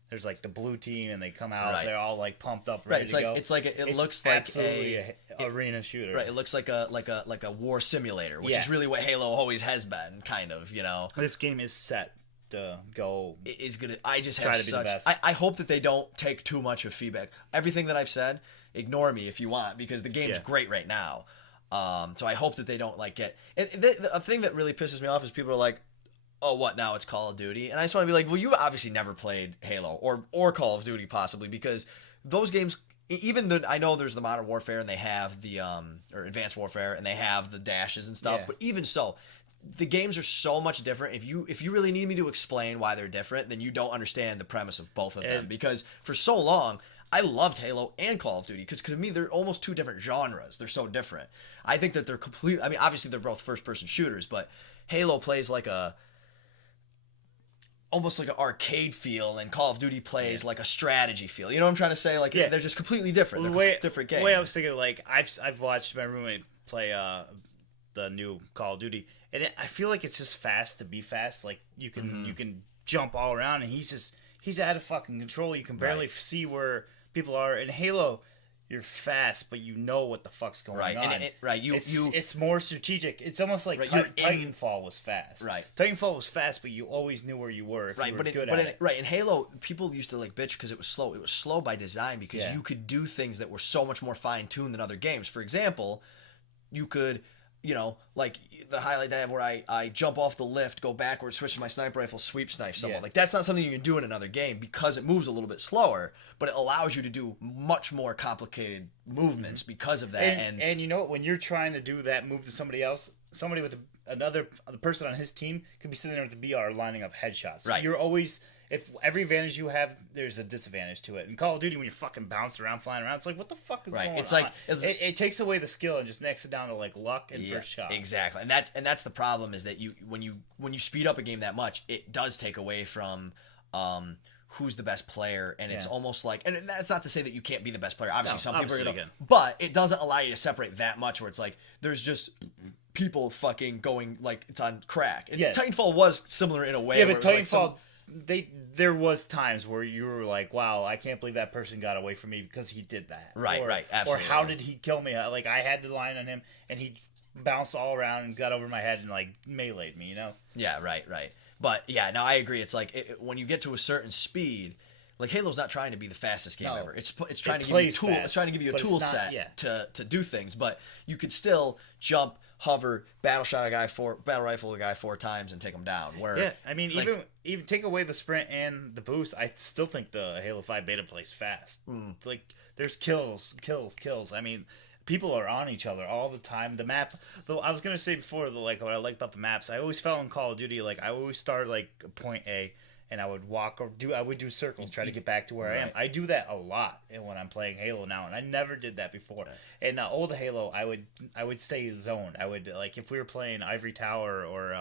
there's like the blue team and they come out, they're all like pumped up, ready to go. It looks like absolutely a arena shooter. Right, it looks like a war simulator, which is really what Halo always has been, kind of, you know. This game is set to go. It is gonna. I just try have to be such. the best. I hope that they don't take too much of feedback. Everything that I've said, ignore me if you want, because the game's great right now. So I hope that they don't like get. A thing that really pisses me off is people are like, "Oh, what now? It's Call of Duty," and I just want to be like, "Well, you obviously never played Halo or Call of Duty, possibly, because those games." Even though I know there's the Modern Warfare and they have the or Advanced Warfare and they have the dashes and stuff, but even so, the games are so much different. If you really need me to explain why they're different, then you don't understand the premise of both of them. Because for so long, I loved Halo and Call of Duty because to me they're almost two different genres. They're so different. I think that they're completely. I mean, obviously they're both first-person shooters, but Halo plays like almost like an arcade feel, and Call of Duty plays like a strategy feel. You know what I'm trying to say? Like they're just completely different. They're different games. The way I was thinking, like I've watched my roommate play the new Call of Duty, and I feel like it's just fast to be fast. Like you can jump all around, and he's out of fucking control. You can barely see where people are. In Halo, you're fast, but you know what the fuck's going on. And it's more strategic. It's almost like Titanfall was fast. Right. Titanfall was fast, but you always knew where you were if you were good at it. Right. In Halo, people used to like bitch because it was slow. It was slow by design because you could do things that were so much more fine-tuned than other games. For example, you could... You know, like the highlight I have where I jump off the lift, go backwards, switch to my sniper rifle, sweep snipe someone. Like that's not something you can do in another game because it moves a little bit slower, but it allows you to do much more complicated movements because of that. And you know what? When you're trying to do that move to somebody else, somebody with the person on his team could be sitting there with the BR lining up headshots. Right. You're always... If every advantage you have, there's a disadvantage to it. In Call of Duty, when you're fucking bouncing around, flying around, it's like, what the fuck is going on? It takes away the skill and just makes it down to like luck and first shot. Exactly, and that's the problem is that when you speed up a game that much, it does take away from who's the best player, and it's almost like, and that's not to say that you can't be the best player. Obviously, some people are gonna, but it doesn't allow you to separate that much where it's like there's just people fucking going like it's on crack. And Titanfall was similar in a way. Yeah, but Titanfall. There was times where you were like, wow, I can't believe that person got away from me because he did that. Right, absolutely. Or how did he kill me? Like, I had the line on him, and he bounced all around and got over my head and, like, meleeed me, you know? Yeah, right. But, yeah, no, I agree. It's like, when you get to a certain speed, like, Halo's not trying to be the fastest game ever. It's trying to give you a tool. It's trying to give you a tool set to do things, but you could still jump, hover, battle rifle a guy 4 times and take him down. I mean, like, even take away the sprint and the boost, I still think the Halo 5 beta plays fast. Like there's kills. I mean, people are on each other all the time. The map, though, I was gonna say before, what I like about the maps, I always felt in Call of Duty, like I always start like point A. And I would walk or I would do circles, try to get back to where I am. I do that a lot when I'm playing Halo now, and I never did that before. In old Halo, I would stay zoned. I would like if we were playing Ivory Tower or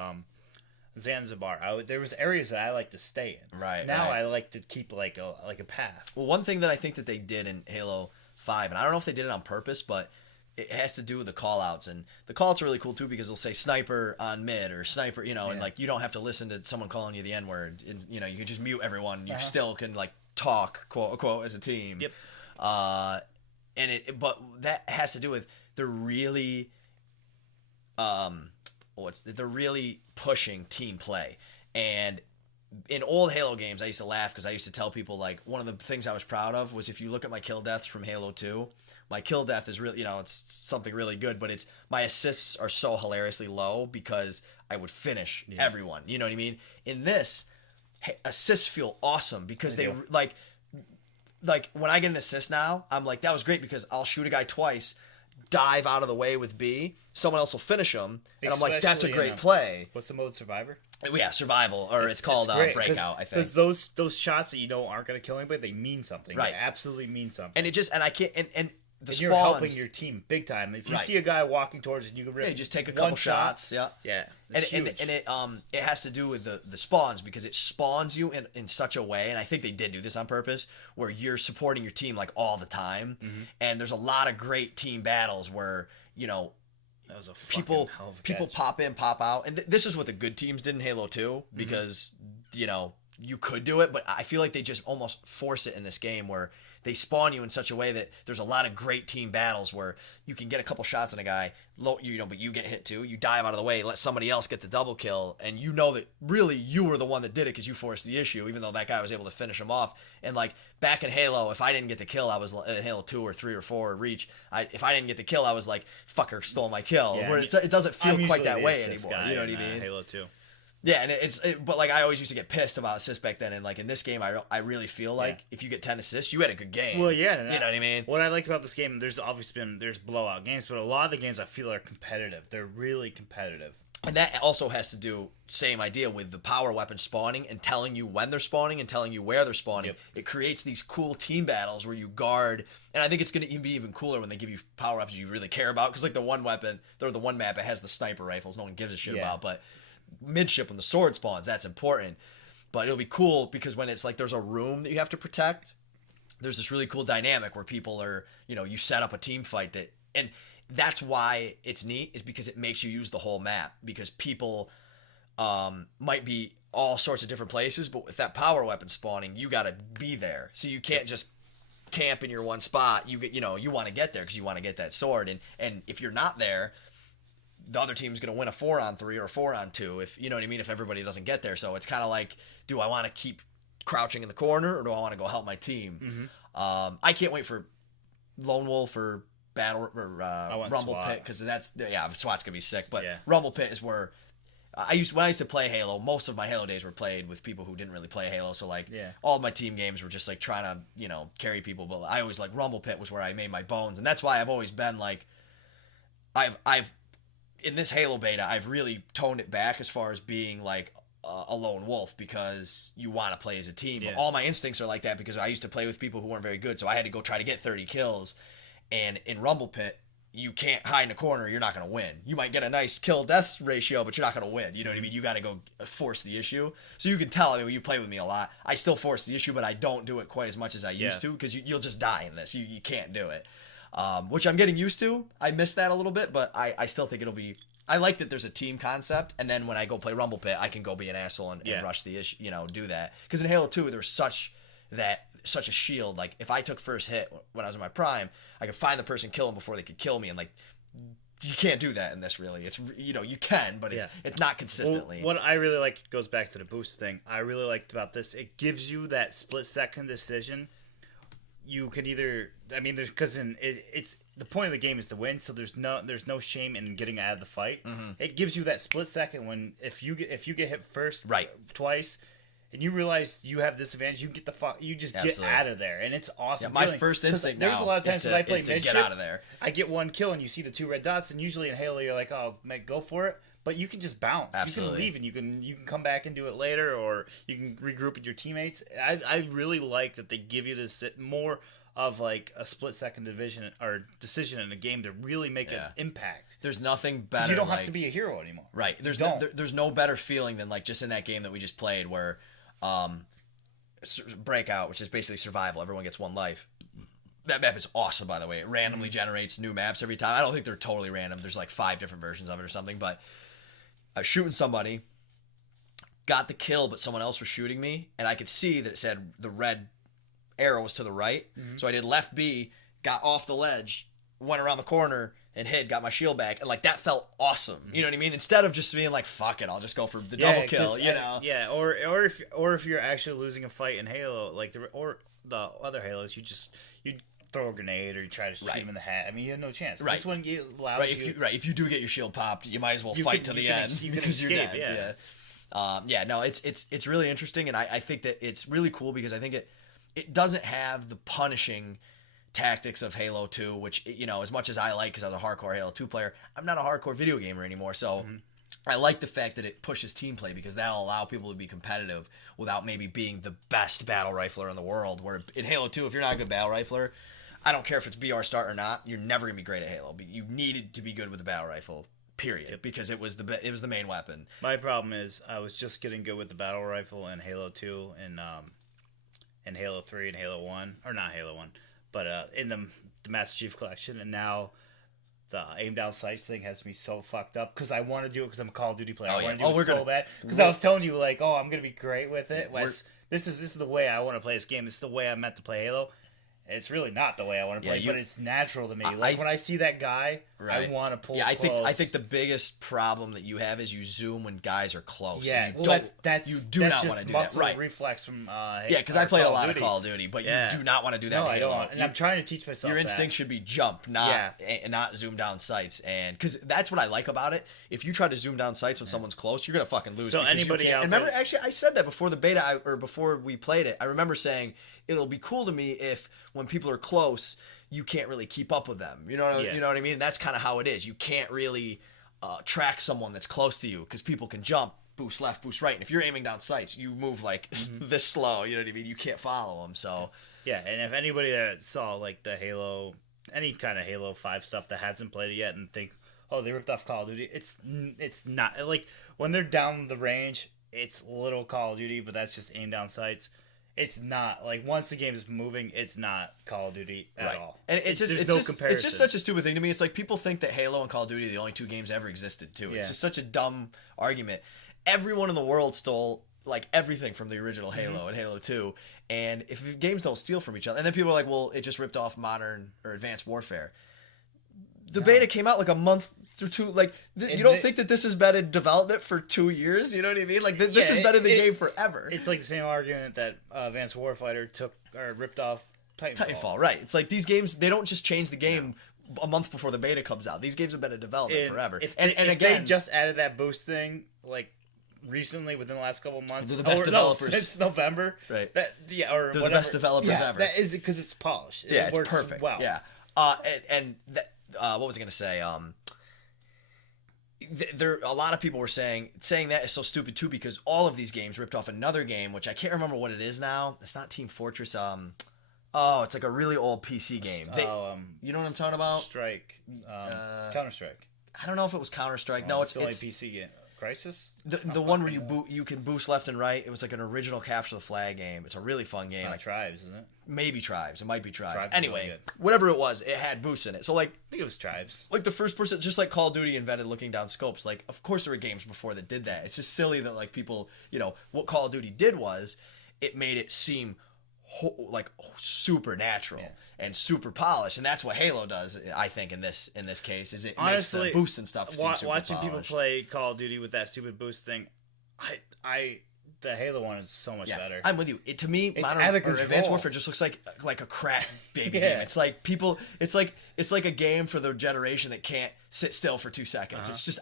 Zanzibar. There was areas that I like to stay in. Now I like to keep like a path. Well, one thing that I think that they did in Halo 5, and I don't know if they did it on purpose, but it has to do with the call-outs, and the call-outs are really cool too because they'll say sniper on mid or sniper, and like you don't have to listen to someone calling you the N-word, and you can just mute everyone and you still can like talk, quote unquote, as a team. But that has to do with they're really they're really pushing team play. And in old Halo games, I used to laugh because I used to tell people, like, one of the things I was proud of was if you look at my kill deaths from Halo 2, my kill death is really, it's something really good, but my assists are so hilariously low because I would finish everyone. You know what I mean? In this, assists feel awesome because they, like when I get an assist now, I'm like, that was great because I'll shoot a guy twice, dive out of the way with B, someone else will finish him, and I'm like, that's a great play. What's the mode, Survivor? Yeah, survival, or it's called breakout, I think. Because those shots that aren't going to kill anybody, they mean something. Right. They absolutely mean something. And it just, and I can't, and and you're helping your team big time. If you see a guy walking towards it, you can rip just take a couple shots. Yeah. And it has to do with the spawns, because it spawns you in such a way, and I think they did do this on purpose, where you're supporting your team like all the time. And there's a lot of great team battles where, you know, that was a people pop in, pop out. And this is what the good teams did in Halo 2, because, you know, you could do it, but I feel like they just almost force it in this game, where they spawn you in such a way that there's a lot of great team battles where you can get a couple shots on a guy, you know, but you get hit too. You dive out of the way, let somebody else get the double kill, and you know that really you were the one that did it because you forced the issue, even though that guy was able to finish him off. And like back in Halo, if I didn't get the kill, I was Halo 2 or 3 or 4 Reach. If I didn't get the kill, I was like, fucker stole my kill. Yeah, where it doesn't feel quite that way anymore. You know what I mean? Halo 2. Yeah, and but like I always used to get pissed about assists back then, and like in this game, I really feel like if you get 10 assists, you had a good game. Well, yeah, you know what I mean. What I like about this game, there's obviously there's blowout games, but a lot of the games I feel are competitive. They're really competitive, and that also has to do same idea with the power weapon spawning and telling you when they're spawning and telling you where they're spawning. It creates these cool team battles where you guard, and I think it's going to be even cooler when they give you power weapons you really care about, because like the one weapon, or the one map, it has the sniper rifles no one gives a shit about, but midship when the sword spawns, that's important. But it'll be cool because when it's like there's a room that you have to protect, there's this really cool dynamic where people are, you know, you set up a team fight that, and that's why it's neat, is because it makes you use the whole map, because people might be all sorts of different places, but with that power weapon spawning, you got to be there, so you can't just camp in your one spot. You want to get there because you want to get that sword, and if you're not there, the other team's going to win a 4-on-3 or a 4-on-2, if you know what I mean, if everybody doesn't get there. So it's kind of like, do I want to keep crouching in the corner, or do I want to go help my team? I can't wait for Lone Wolf or Battle or Rumble SWAT. Pit, because SWAT's gonna be sick. But yeah. Rumble Pit is where when I used to play Halo, most of my Halo days were played with people who didn't really play Halo. So like all of my team games were just like trying to, you know, carry people. But I always like Rumble Pit was where I made my bones, and that's why I've always been like, I've in this Halo beta, I've really toned it back as far as being like a lone wolf, because you want to play as a team. But all my instincts are like that because I used to play with people who weren't very good, so I had to go try to get 30 kills. And in Rumble Pit, you can't hide in a corner. You're not going to win. You might get a nice kill-death ratio, but you're not going to win. You know what I mean? You got to go force the issue. So you can tell, I mean, you play with me a lot, I still force the issue, but I don't do it quite as much as I used to, because you'll just die in this. You can't do it. Which I'm getting used to. I miss that a little bit, but I still think it'll be... I like that there's a team concept, and then when I go play Rumble Pit, I can go be an asshole and rush the issue, you know, do that. Because in Halo 2, there's such a shield. Like, if I took first hit when I was in my prime, I could find the person, kill them before they could kill me, and like, you can't do that in this, really. It's, you know, you can, but it's not consistently. Well, what I really like goes back to the boost thing. I really liked about this, it gives you that split-second decision. You could either, I mean, there's, because it's the point of the game is to win, so there's no shame in getting out of the fight. It gives you that split second when if you get hit first twice, and you realize you have disadvantage, you get get out of there, and it's awesome. Yeah, my first instinct now there's a lot of times when I play to midship, get out of there. I get one kill and you see the 2 red dots, and usually in Halo you're like, oh, mate, go for it. But you can just bounce. Absolutely. You can leave and you can come back and do it later, or you can regroup with your teammates. I really like that they give you this more of like a split-second decision in a game to really make an impact. There's nothing better. You don't have to be a hero anymore. Right. There's no better feeling than like just in that game that we just played where Breakout, which is basically survival. Everyone gets one life. That map is awesome, by the way. It randomly generates new maps every time. I don't think they're totally random. There's like 5 different versions of it or something. But I was shooting somebody, got the kill, but someone else was shooting me, and I could see that it said the red arrow was to the right. So I did left B, got off the ledge, went around the corner and hid, got my shield back, and like that felt awesome. You know what I mean? Instead of just being like, fuck it, I'll just go for the double kill, you know? Yeah, or if you're actually losing a fight in Halo, like the other Halos, you throw a grenade or you try to shoot him in the hat. I mean, you have no chance. Right. This one allows you... If you do get your shield popped, you might as well fight to the end because you're dead. No, it's really interesting, and I think that it's really cool because I think it doesn't have the punishing tactics of Halo 2, which, you know, as much as I like, because I was a hardcore Halo 2 player, I'm not a hardcore video gamer anymore, so I like the fact that it pushes team play, because that'll allow people to be competitive without maybe being the best battle rifler in the world, where in Halo 2, if you're not a good battle rifler, I don't care if it's BR start or not. You're never gonna be great at Halo. But you needed to be good with the battle rifle. Period, because it was the main weapon. My problem is I was just getting good with the battle rifle in Halo 2 and Halo 3 and Halo 1, or not Halo 1, but in the Master Chief Collection, and now the aim down sights thing has me so fucked up because I want to do it because I'm a Call of Duty player. I want to do it so bad because I was telling you like, oh, I'm gonna be great with it. This is the way I want to play this game. This is the way I'm meant to play Halo. It's really not the way I want to play, but it's natural to me. Like when I see that guy, I want to pull. Yeah, close. I think the biggest problem that you have is you zoom when guys are close. Yeah, you do not want to do that. Right, reflex from. Yeah, because I played a lot of Call of Duty, but you do not want to do that. No, I don't. And I'm trying to teach myself. Your instinct should be jump, not zoom down sights, and because that's what I like about it. If you try to zoom down sights when someone's close, you're gonna fucking lose. So anybody out remember, actually, I said that before the beta or before we played it. I remember saying it'll be cool to me if when people are close, you can't really keep up with them. You know what I mean? And that's kind of how it is. You can't really track someone that's close to you because people can jump, boost left, boost right. And if you're aiming down sights, you move like this slow. You know what I mean? You can't follow them. So yeah, and if anybody that saw like the Halo, any kind of Halo 5 stuff that hasn't played it yet and think, oh, they ripped off Call of Duty, it's not. Like when they're down the range, it's little Call of Duty, but that's just aim down sights. It's not like once the game is moving, it's not Call of Duty at all. And it's just such a stupid thing to me. It's like people think that Halo and Call of Duty are the only two games ever existed too. It's just such a dumb argument. Everyone in the world stole like everything from the original Halo and Halo 2. And if games don't steal from each other, and then people are like, well, it just ripped off Modern or Advanced Warfare. The beta came out like a month through 2. Like, you don't think that this has been in development for 2 years? You know what I mean? Like, this has been in the game forever. It's like the same argument that Advanced Warfighter ripped off Titanfall. Right. It's like these games, they don't just change the game a month before the beta comes out. These games have been in development forever. If they just added that boost thing, like, recently within the last couple of months, they're the best developers since November. Right. They're the best developers ever. That is because it's polished. It works perfect. Well. Yeah. What was I going to say? There a lot of people were saying that is so stupid too because all of these games ripped off another game, which I can't remember what it is now. It's not Team Fortress. It's like a really old PC game. You know what I'm talking about? Strike. Counter Strike. I don't know if it was Counter Strike. No, it's still a PC game. Crisis? The one where you can boost left and right. It was like an original capture the flag game. It's a really fun game. It's not Tribes, isn't it? Maybe Tribes. It might be Tribes. Tribes anyway, really whatever it was, it had boosts in it. So like, I think it was Tribes. Like the first person, just like Call of Duty invented looking down scopes. Like, of course there were games before that did that. It's just silly that like people, what Call of Duty did was, it made it seem super natural and super polished, and that's what Halo does. I think in this case, is it honestly makes the boosts and stuff seem super watching polished. People play Call of Duty with that stupid boost thing. The Halo one is so much better. I'm with you. To me, it's Modern or Advanced Warfare just looks like a crap baby game. It's like it's like a game for the generation that can't sit still for 2 seconds. It's just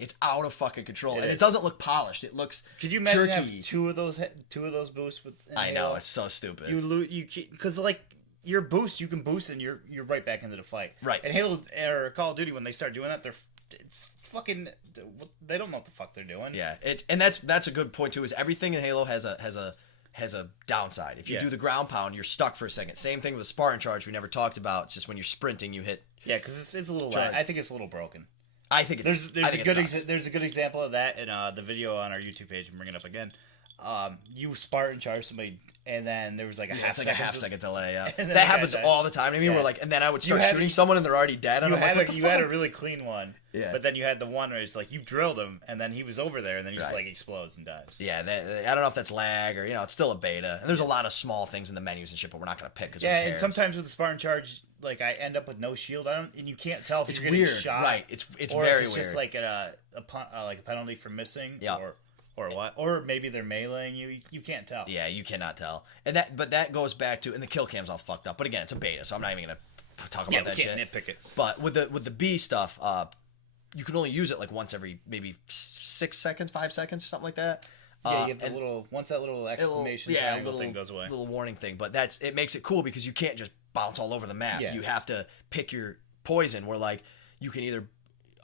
it's out of fucking control, and it doesn't look polished. It looks Could you imagine have two of those boosts with I know, it's so stupid. You because like your boost, you can boost and you're right back into the fight. Right. And Halo or Call of Duty, when they start doing that, it's fucking, they don't know what the fuck they're doing. Yeah, that's a good point too. Is everything in Halo has a downside. If you do the ground pound, you're stuck for a second. Same thing with the Spartan charge we never talked about. It's just when you're sprinting, you hit. Yeah, because it's a little. I think it's a little broken. I think it's. There's a good example of that in the video on our YouTube page. I'm bringing it up again. You Spartan charge somebody, and then there was like a half second delay. Yeah, that happens all the time. I mean, we're like, and then I would start shooting someone, and they're already dead. And you had a really clean one. Yeah. But then you had the one where it's like you drilled him, and then he was over there, and then he just like explodes and dies. Yeah, I don't know if that's lag or it's still a beta, and there's a lot of small things in the menus and shit, but we're not gonna pick because and sometimes with the Spartan charge, like I end up with no shield on, and you can't tell if you're getting shot. Right? It's or very if it's weird. Just like a penalty for missing. Yeah. Or what? Or maybe they're meleeing you. You can't tell. Yeah, you cannot tell. And that goes back to, and the kill cam's all fucked up. But again, it's a beta, so I'm not even gonna talk about that shit. Yeah, we can't nitpick it. But with the B stuff, you can only use it like once every maybe 6 seconds, 5 seconds, something like that. Yeah, you have once that little exclamation triangle thing goes away. Little warning thing. But it makes it cool because you can't just bounce all over the map. Yeah. You have to pick your poison. Where like you can either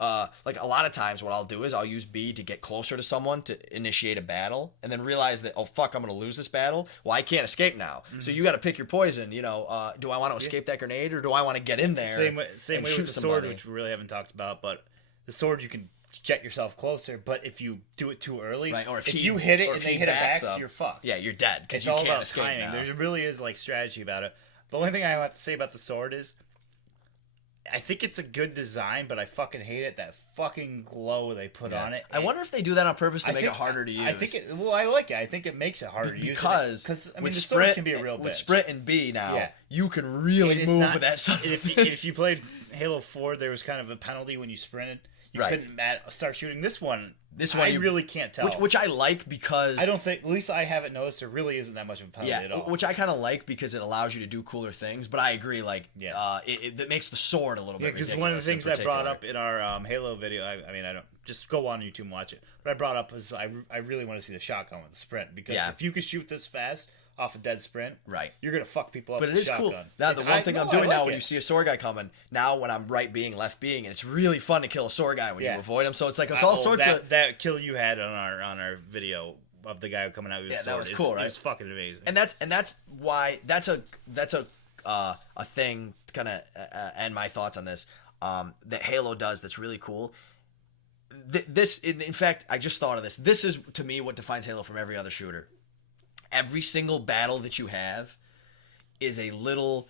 like a lot of times what I'll do is I'll use B to get closer to someone to initiate a battle, and then realize that, oh fuck, I'm gonna lose this battle. Well, I can't escape now. So you got to pick your poison. You know, do I want to escape that grenade, or do I want to get in there? Same way with the sword, which we really haven't talked about. But the sword, you can jet yourself closer, but if you do it too early, right, or if you hit it and they hit it back, up, you're fucked. Yeah, you're dead because you all can't about escape timing. now. There really is like strategy about it. The only thing I have to say about the sword is, I think it's a good design, but I fucking hate it. That fucking glow they put on it. I wonder if they do that on purpose to make it harder to use. I think I like it. I think it makes it harder to use. Because I mean, the sword can be a real bitch. With sprint and B now, you can really move with that. If you played Halo 4, there was kind of a penalty when you sprinted. You couldn't start shooting. This one I really can't tell. Which I like because I don't think, at least I haven't noticed, there really isn't that much of a penalty at all. Which I kind of like because it allows you to do cooler things. But I agree, it makes the sword a little bit ridiculous. Because one of the things I brought up in our Halo video, I mean, I don't just go on YouTube and watch it. What I brought up was I really want to see the shotgun with the sprint, because if you could shoot this fast off a dead sprint, you're gonna fuck people up. But it is shotgun. cool. Now the one thing I'm doing now when you see a sword guy coming, now when I'm right being left being, and it's really fun to kill a sword guy when you avoid him. So it's like it's all sorts of that kill you had on our video of the guy coming out with his sword. That was cool, right? It's fucking amazing. And that's why that's a thing to kind of end my thoughts on this that Halo does that's really cool. In fact, I just thought of this. This is to me what defines Halo from every other shooter. Every single battle that you have is a little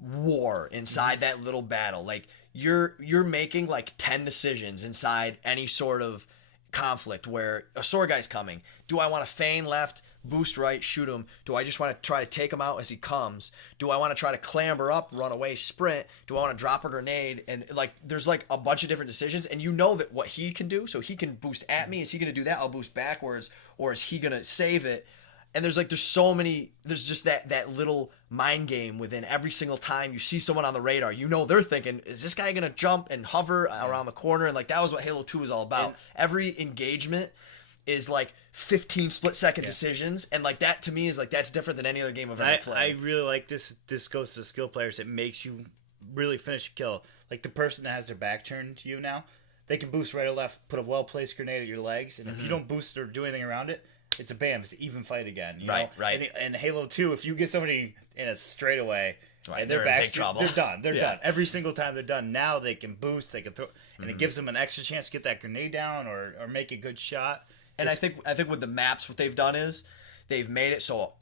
war inside that little battle. Like you're making like 10 decisions inside any sort of conflict where a sword guy's coming. Do I want to feign left, boost right, shoot him? Do I just want to try to take him out as he comes? Do I want to try to clamber up, run away, sprint? Do I want to drop a grenade? And like there's like a bunch of different decisions, and you know that what he can do. So he can boost at me. Is he going to do that? I'll boost backwards, or is he going to save it? And there's so many, there's just that little mind game within every single time you see someone on the radar. You know they're thinking, is this guy going to jump and hover around the corner? And like that was what Halo 2 was all about. Every engagement is like 15 split-second decisions. And like that to me is like that's different than any other game I've ever played. I really like this. This goes to the skill players. It makes you really finish a kill. Like the person that has their back turned to you now, they can boost right or left, put a well-placed grenade at your legs. And if you don't boost or do anything around it, it's a bam. It's an even fight again. You know? Right. And Halo 2, if you get somebody in a straightaway, and they're back, in big trouble. They're done. They're done. Every single time they're done. Now they can boost. They can throw, and it gives them an extra chance to get that grenade down or make a good shot. And I think with the maps, what they've done is they've made it so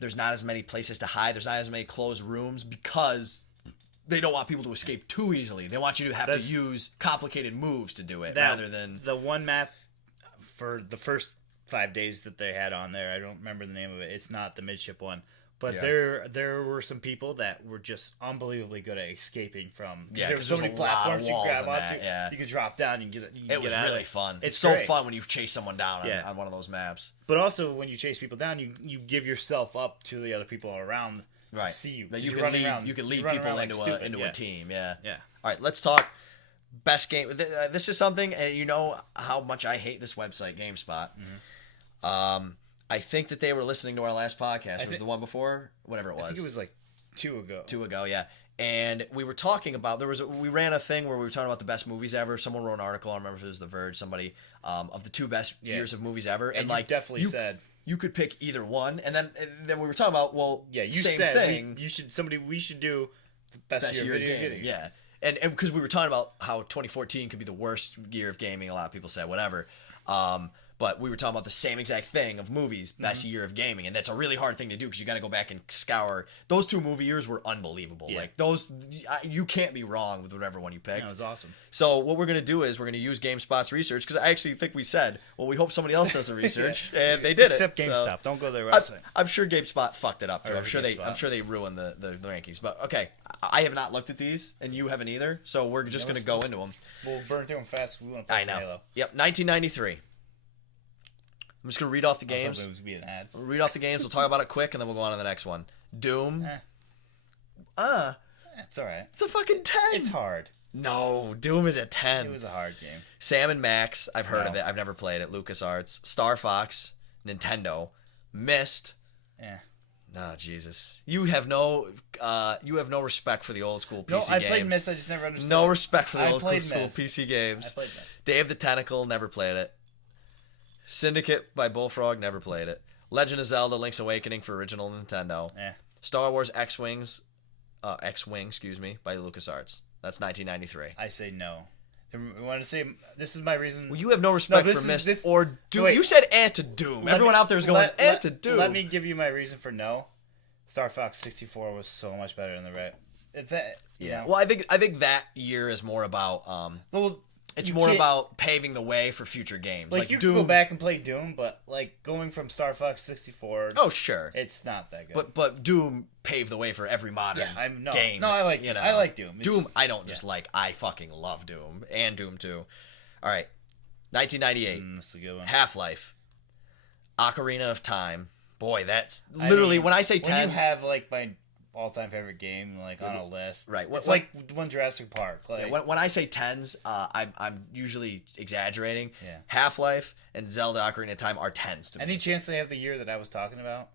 there's not as many places to hide. There's not as many closed rooms because they don't want people to escape too easily. They want you to have to use complicated moves to do it rather than the one map for the first 5 days that they had on there. I don't remember the name of it. It's not the midship one, but there were some people that were just unbelievably good at escaping from. There were so many platforms you grab onto. You could drop down. You can get. It was out really fun. It's so great. fun when you chase someone down on one of those maps. But also when you chase people down, you give yourself up to the other people around. Right. See you. You can lead. Around, you can lead people into a team. Yeah. Yeah. All right. Let's talk best game. This is something, and you know how much I hate this website, GameSpot. I think that they were listening to our last podcast. It was the one before, whatever it was. I think it was like 2 ago. 2 ago, yeah. And we were talking about we ran a thing where we were talking about the best movies ever. Someone wrote an article. I don't remember if it was The Verge. Somebody of the 2 best years of movies ever. And like definitely said you could pick either one. And then we were talking about you same said thing. We should do the best year of video gaming. Yeah. And because we were talking about how 2014 could be the worst year of gaming. A lot of people said whatever. But we were talking about the same exact thing of movies, best year of gaming. And that's a really hard thing to do because you got to go back and scour. Those 2 movie years were unbelievable. Yeah. Like those, you can't be wrong with whatever one you picked. That was awesome. So what we're going to do is we're going to use GameSpot's research because I actually think we said, well, we hope somebody else does the research. And they did Except it. GameStop. So don't go to their website. I'm sure GameSpot fucked it up too. I'm sure they ruined the rankings. But okay, I have not looked at these and you haven't either. So we're just going to go into them. We'll burn through them fast. We want to play Halo. Yep, 1993. I'm just going to read off the games. It was be an ad. We'll read off the games. We'll talk about it quick, and then we'll go on to the next one. Doom. It's all right. It's a fucking 10. It's hard. No, Doom is a 10. It was a hard game. Sam and Max. I've heard of it. I've never played it. LucasArts. Star Fox. Nintendo. Myst. Oh Jesus! You have no respect for the old school PC No, games. I played Myst. I just never understood. No respect for the I old played school Myst. PC games. I played Myst. Day of the Tentacle, never played it. Syndicate by Bullfrog, never played it. Legend of Zelda: Link's Awakening for original Nintendo. Star Wars X-Wing, excuse me, by LucasArts. That's 1993. I say no. I want to say this is my reason. Well, you have no respect for Myst or Doom. Wait. You said to Doom. Everyone out there is going to Doom. Let me give you my reason for no. Star Fox 64 was so much better than the Red. Yeah. Well, I think that year is more about it's more about paving the way for future games. Like you Doom. Can go back and play Doom, but like going from Star Fox 64. Oh sure. It's not that good. But Doom paved the way for every modern game. No, I like I like Doom. Doom I don't just like. I fucking love Doom and Doom 2. All right. 1998. That's a good one. Half-Life. Ocarina of Time. Boy, that's literally when I say 10. When you have like my all-time favorite game like on a list, right? It's like one Jurassic Park. Like when I say tens, I'm usually exaggerating. Yeah. Half-Life and Zelda: Ocarina of Time are tens to me. Any chance they have the year that I was talking about?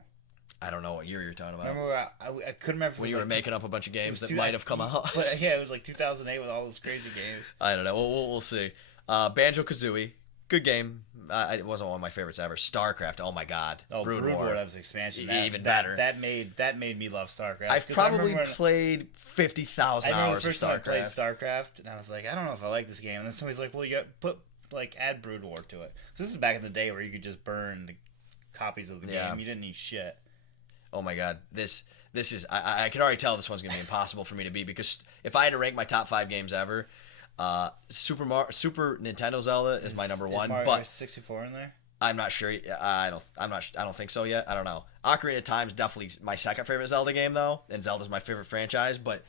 I don't know what year you're talking about. Remember, I couldn't remember when you were making up a bunch of games that might have come out. But yeah, it was like 2008 with all those crazy games. I don't know. We'll see. Banjo-Kazooie. Good game. It wasn't one of my favorites ever. StarCraft. Oh my God. Oh, Brood War. That was expansion. Even better. That made me love StarCraft. I've probably played 50,000 hours of StarCraft. I played StarCraft, and I was like, I don't know if I like this game. And then somebody's like, well, you got add Brood War to it. So this is back in the day where you could just burn the copies of the game. You didn't need shit. Oh my God. This is. I can already tell this one's gonna be impossible for me to beat because if I had to rank my top 5 games ever. Super Nintendo Zelda is my number one, but 64 in there. I'm not sure. I don't think so yet. I don't know. Ocarina of Time is definitely my second favorite Zelda game though, and Zelda's my favorite franchise. But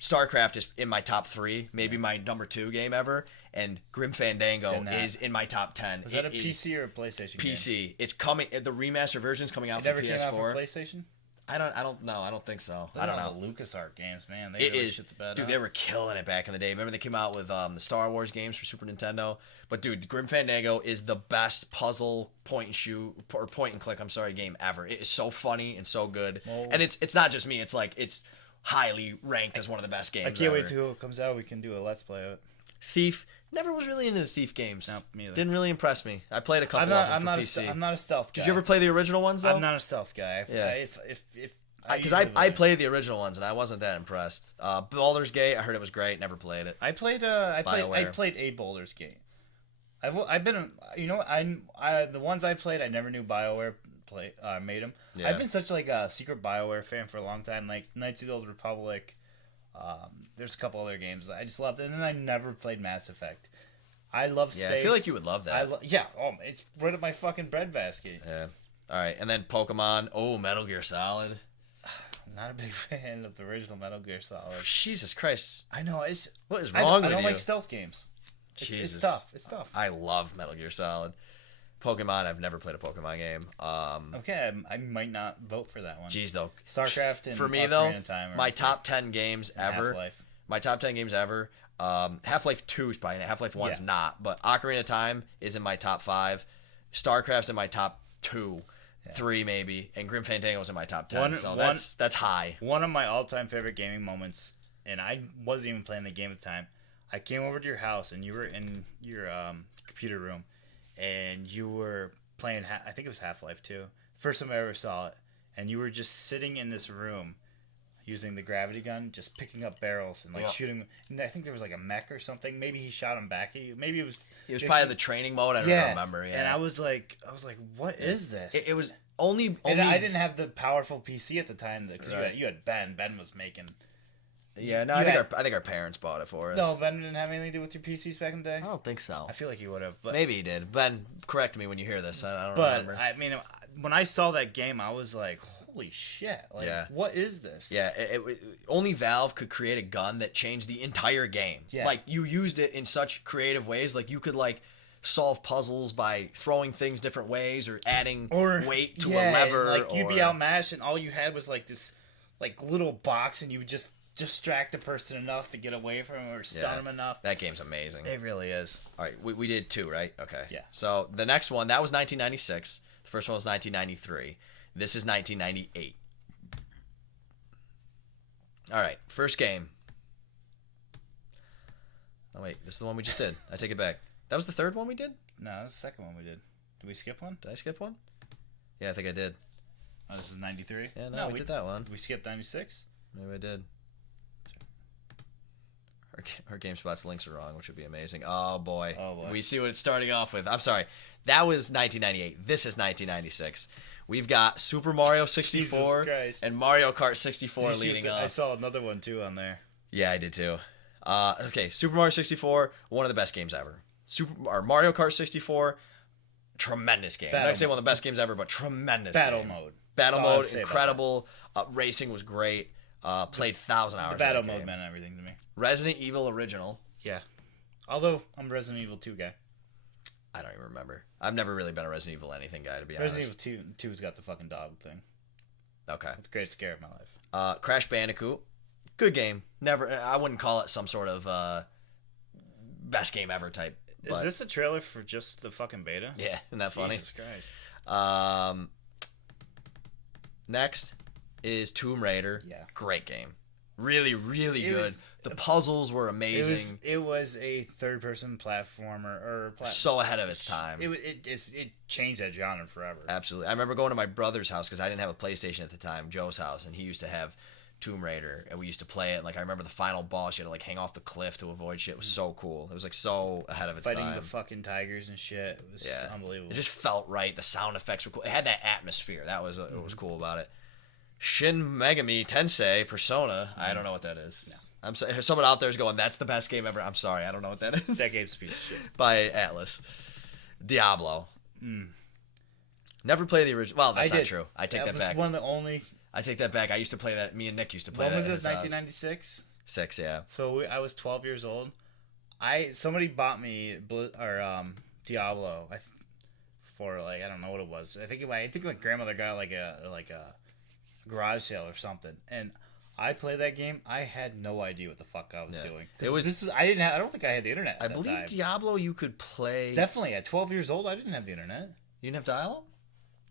StarCraft is in my top 3, maybe my number 2 game ever, and Grim Fandango is in my top 10. Was that a PC or a PlayStation? PC. Game? It's coming. The remaster version's coming out for PS4. Came out for PlayStation. I don't know. I don't think so. I don't know. The LucasArts games, man. They really shit the bed dude, they were killing it back in the day. Remember they came out with the Star Wars games for Super Nintendo? But dude, Grim Fandango is the best puzzle point and click game ever. It is so funny and so good. Whoa. And it's not just me. It's highly ranked as one of the best games. I can't wait till it comes out. We can do a Let's Play of it. Thief. Never was really into the Thief games. No, me either. Didn't really impress me. I played a couple of them for PC. I'm not a stealth guy. Did you ever play the original ones though? I'm not a stealth guy. Yeah. Because I played the original ones and I wasn't that impressed. Baldur's Gate, I heard it was great. Never played it. I played a Baldur's Gate. The ones I played, I never knew BioWare made them. Yeah. I've been such like a secret BioWare fan for a long time. Like Knights of the Old Republic. There's a couple other games I just loved, and then I never played Mass Effect. I love space. Yeah, I feel like you would love that. It's right up my fucking breadbasket. Yeah. All right, and then Pokemon. Oh, Metal Gear Solid. Not a big fan of the original Metal Gear Solid. Jesus Christ! I know. What is wrong with you? I don't like stealth games. It's tough. It's tough. I love Metal Gear Solid. Pokemon. I've never played a Pokemon game. Okay, I might not vote for that one. Jeez, though. StarCraft and for me though, my top 10 games ever. Half-Life. My top 10 games ever. Half-Life 2 is probably Half-Life 1's not, but Ocarina of Time is in my top 5. StarCraft's in my top 2. 3 maybe, and Grim Fandango was in my top 10. That's high. One of my all-time favorite gaming moments, and I wasn't even playing the game at the time. I came over to your house, and you were in your computer room, and you were playing. I think it was Half-Life 2. First time I ever saw it, and you were just sitting in this room, using the gravity gun, just picking up barrels and shooting. And I think there was like a mech or something. Maybe he shot him back at you. Maybe it was. It was probably the training mode. I don't remember. Yeah. And I was like, what is this? It was only. And I didn't have the powerful PC at the time because you had Ben. Ben was making. Yeah, no, I think our parents bought it for us. No, Ben didn't have anything to do with your PCs back in the day. I don't think so. I feel like he would have, but maybe he did. Ben, correct me when you hear this. I don't remember. But I mean, when I saw that game, I was like, holy shit! Like, what is this? Yeah, only Valve could create a gun that changed the entire game. Yeah. Like you used it in such creative ways. Like you could solve puzzles by throwing things different ways or adding weight to a lever. Like you'd be outmatched, and all you had was like this little box, and you would just distract a person enough to get away from him or stun him enough. That game's amazing. It really is. All right, we did 2, right? Okay. Yeah. So the next one, that was 1996. The first one was 1993. This is 1998. All right, first game. Oh, wait, this is the one we just did. I take it back. That was the third one we did? No, that was the second one we did. Did we skip one? Did I skip one? Yeah, I think I did. Oh, this is 93? Yeah, no, we did that one. We skipped 96? Maybe I did. Our GameSpot's links are wrong, which would be amazing. Oh boy. We see what it's starting off with. I'm sorry. That was 1998. This is 1996. We've got Super Mario 64 and Mario Kart 64 leading off. I saw another one too on there. Yeah, I did too. Okay, Super Mario 64, one of the best games ever. Mario Kart 64, tremendous game. I'm not going to say one of the best games ever, but tremendous Battle game. mode. Battle mode, incredible. Racing was great. Played 1,000 hours. The battle mode meant everything to me. Resident Evil original. Yeah. Although I'm a Resident Evil 2 guy. I don't even remember. I've never really been a Resident Evil anything guy, to be honest. Resident Evil 2's got the fucking dog thing. Okay. It's the greatest scare of my life. Crash Bandicoot. Good game. I wouldn't call it some sort of best game ever type. Is this a trailer for just the fucking beta? Yeah, isn't that funny? Jesus Christ. Next is Tomb Raider. Yeah. Great game. Really, really good. The puzzles were amazing. It was a third-person platformer. So ahead of its time. It changed that genre forever. Absolutely. I remember going to my brother's house because I didn't have a PlayStation at the time, Joe's house, and he used to have Tomb Raider, and we used to play it. Like I remember the final boss, you had to like hang off the cliff to avoid shit. It was so cool. It was like so ahead of its time. Fighting the fucking tigers and shit. It was just unbelievable. It just felt right. The sound effects were cool. It had that atmosphere. That was what was cool about it. Shin Megami Tensei Persona. I don't know what that is. No. I'm sorry. Someone out there is going, that's the best game ever. I'm sorry. I don't know what that is. That game's a piece of shit. By Atlas. Diablo. Never played the original. Well, that's not true. I take that back. One of the only. I take that back. I used to play that. Me and Nick used to play that. When was this? 1996. 6, yeah. So I was 12 years old. Somebody bought me Diablo. For like I don't know what it was. I think my grandmother got like a garage sale or something, and I played that game. I had no idea what the fuck I was doing. I don't think I had the internet. I believe time. Diablo you could play. Definitely at 12 years old, I didn't have the internet. You didn't have Diablo?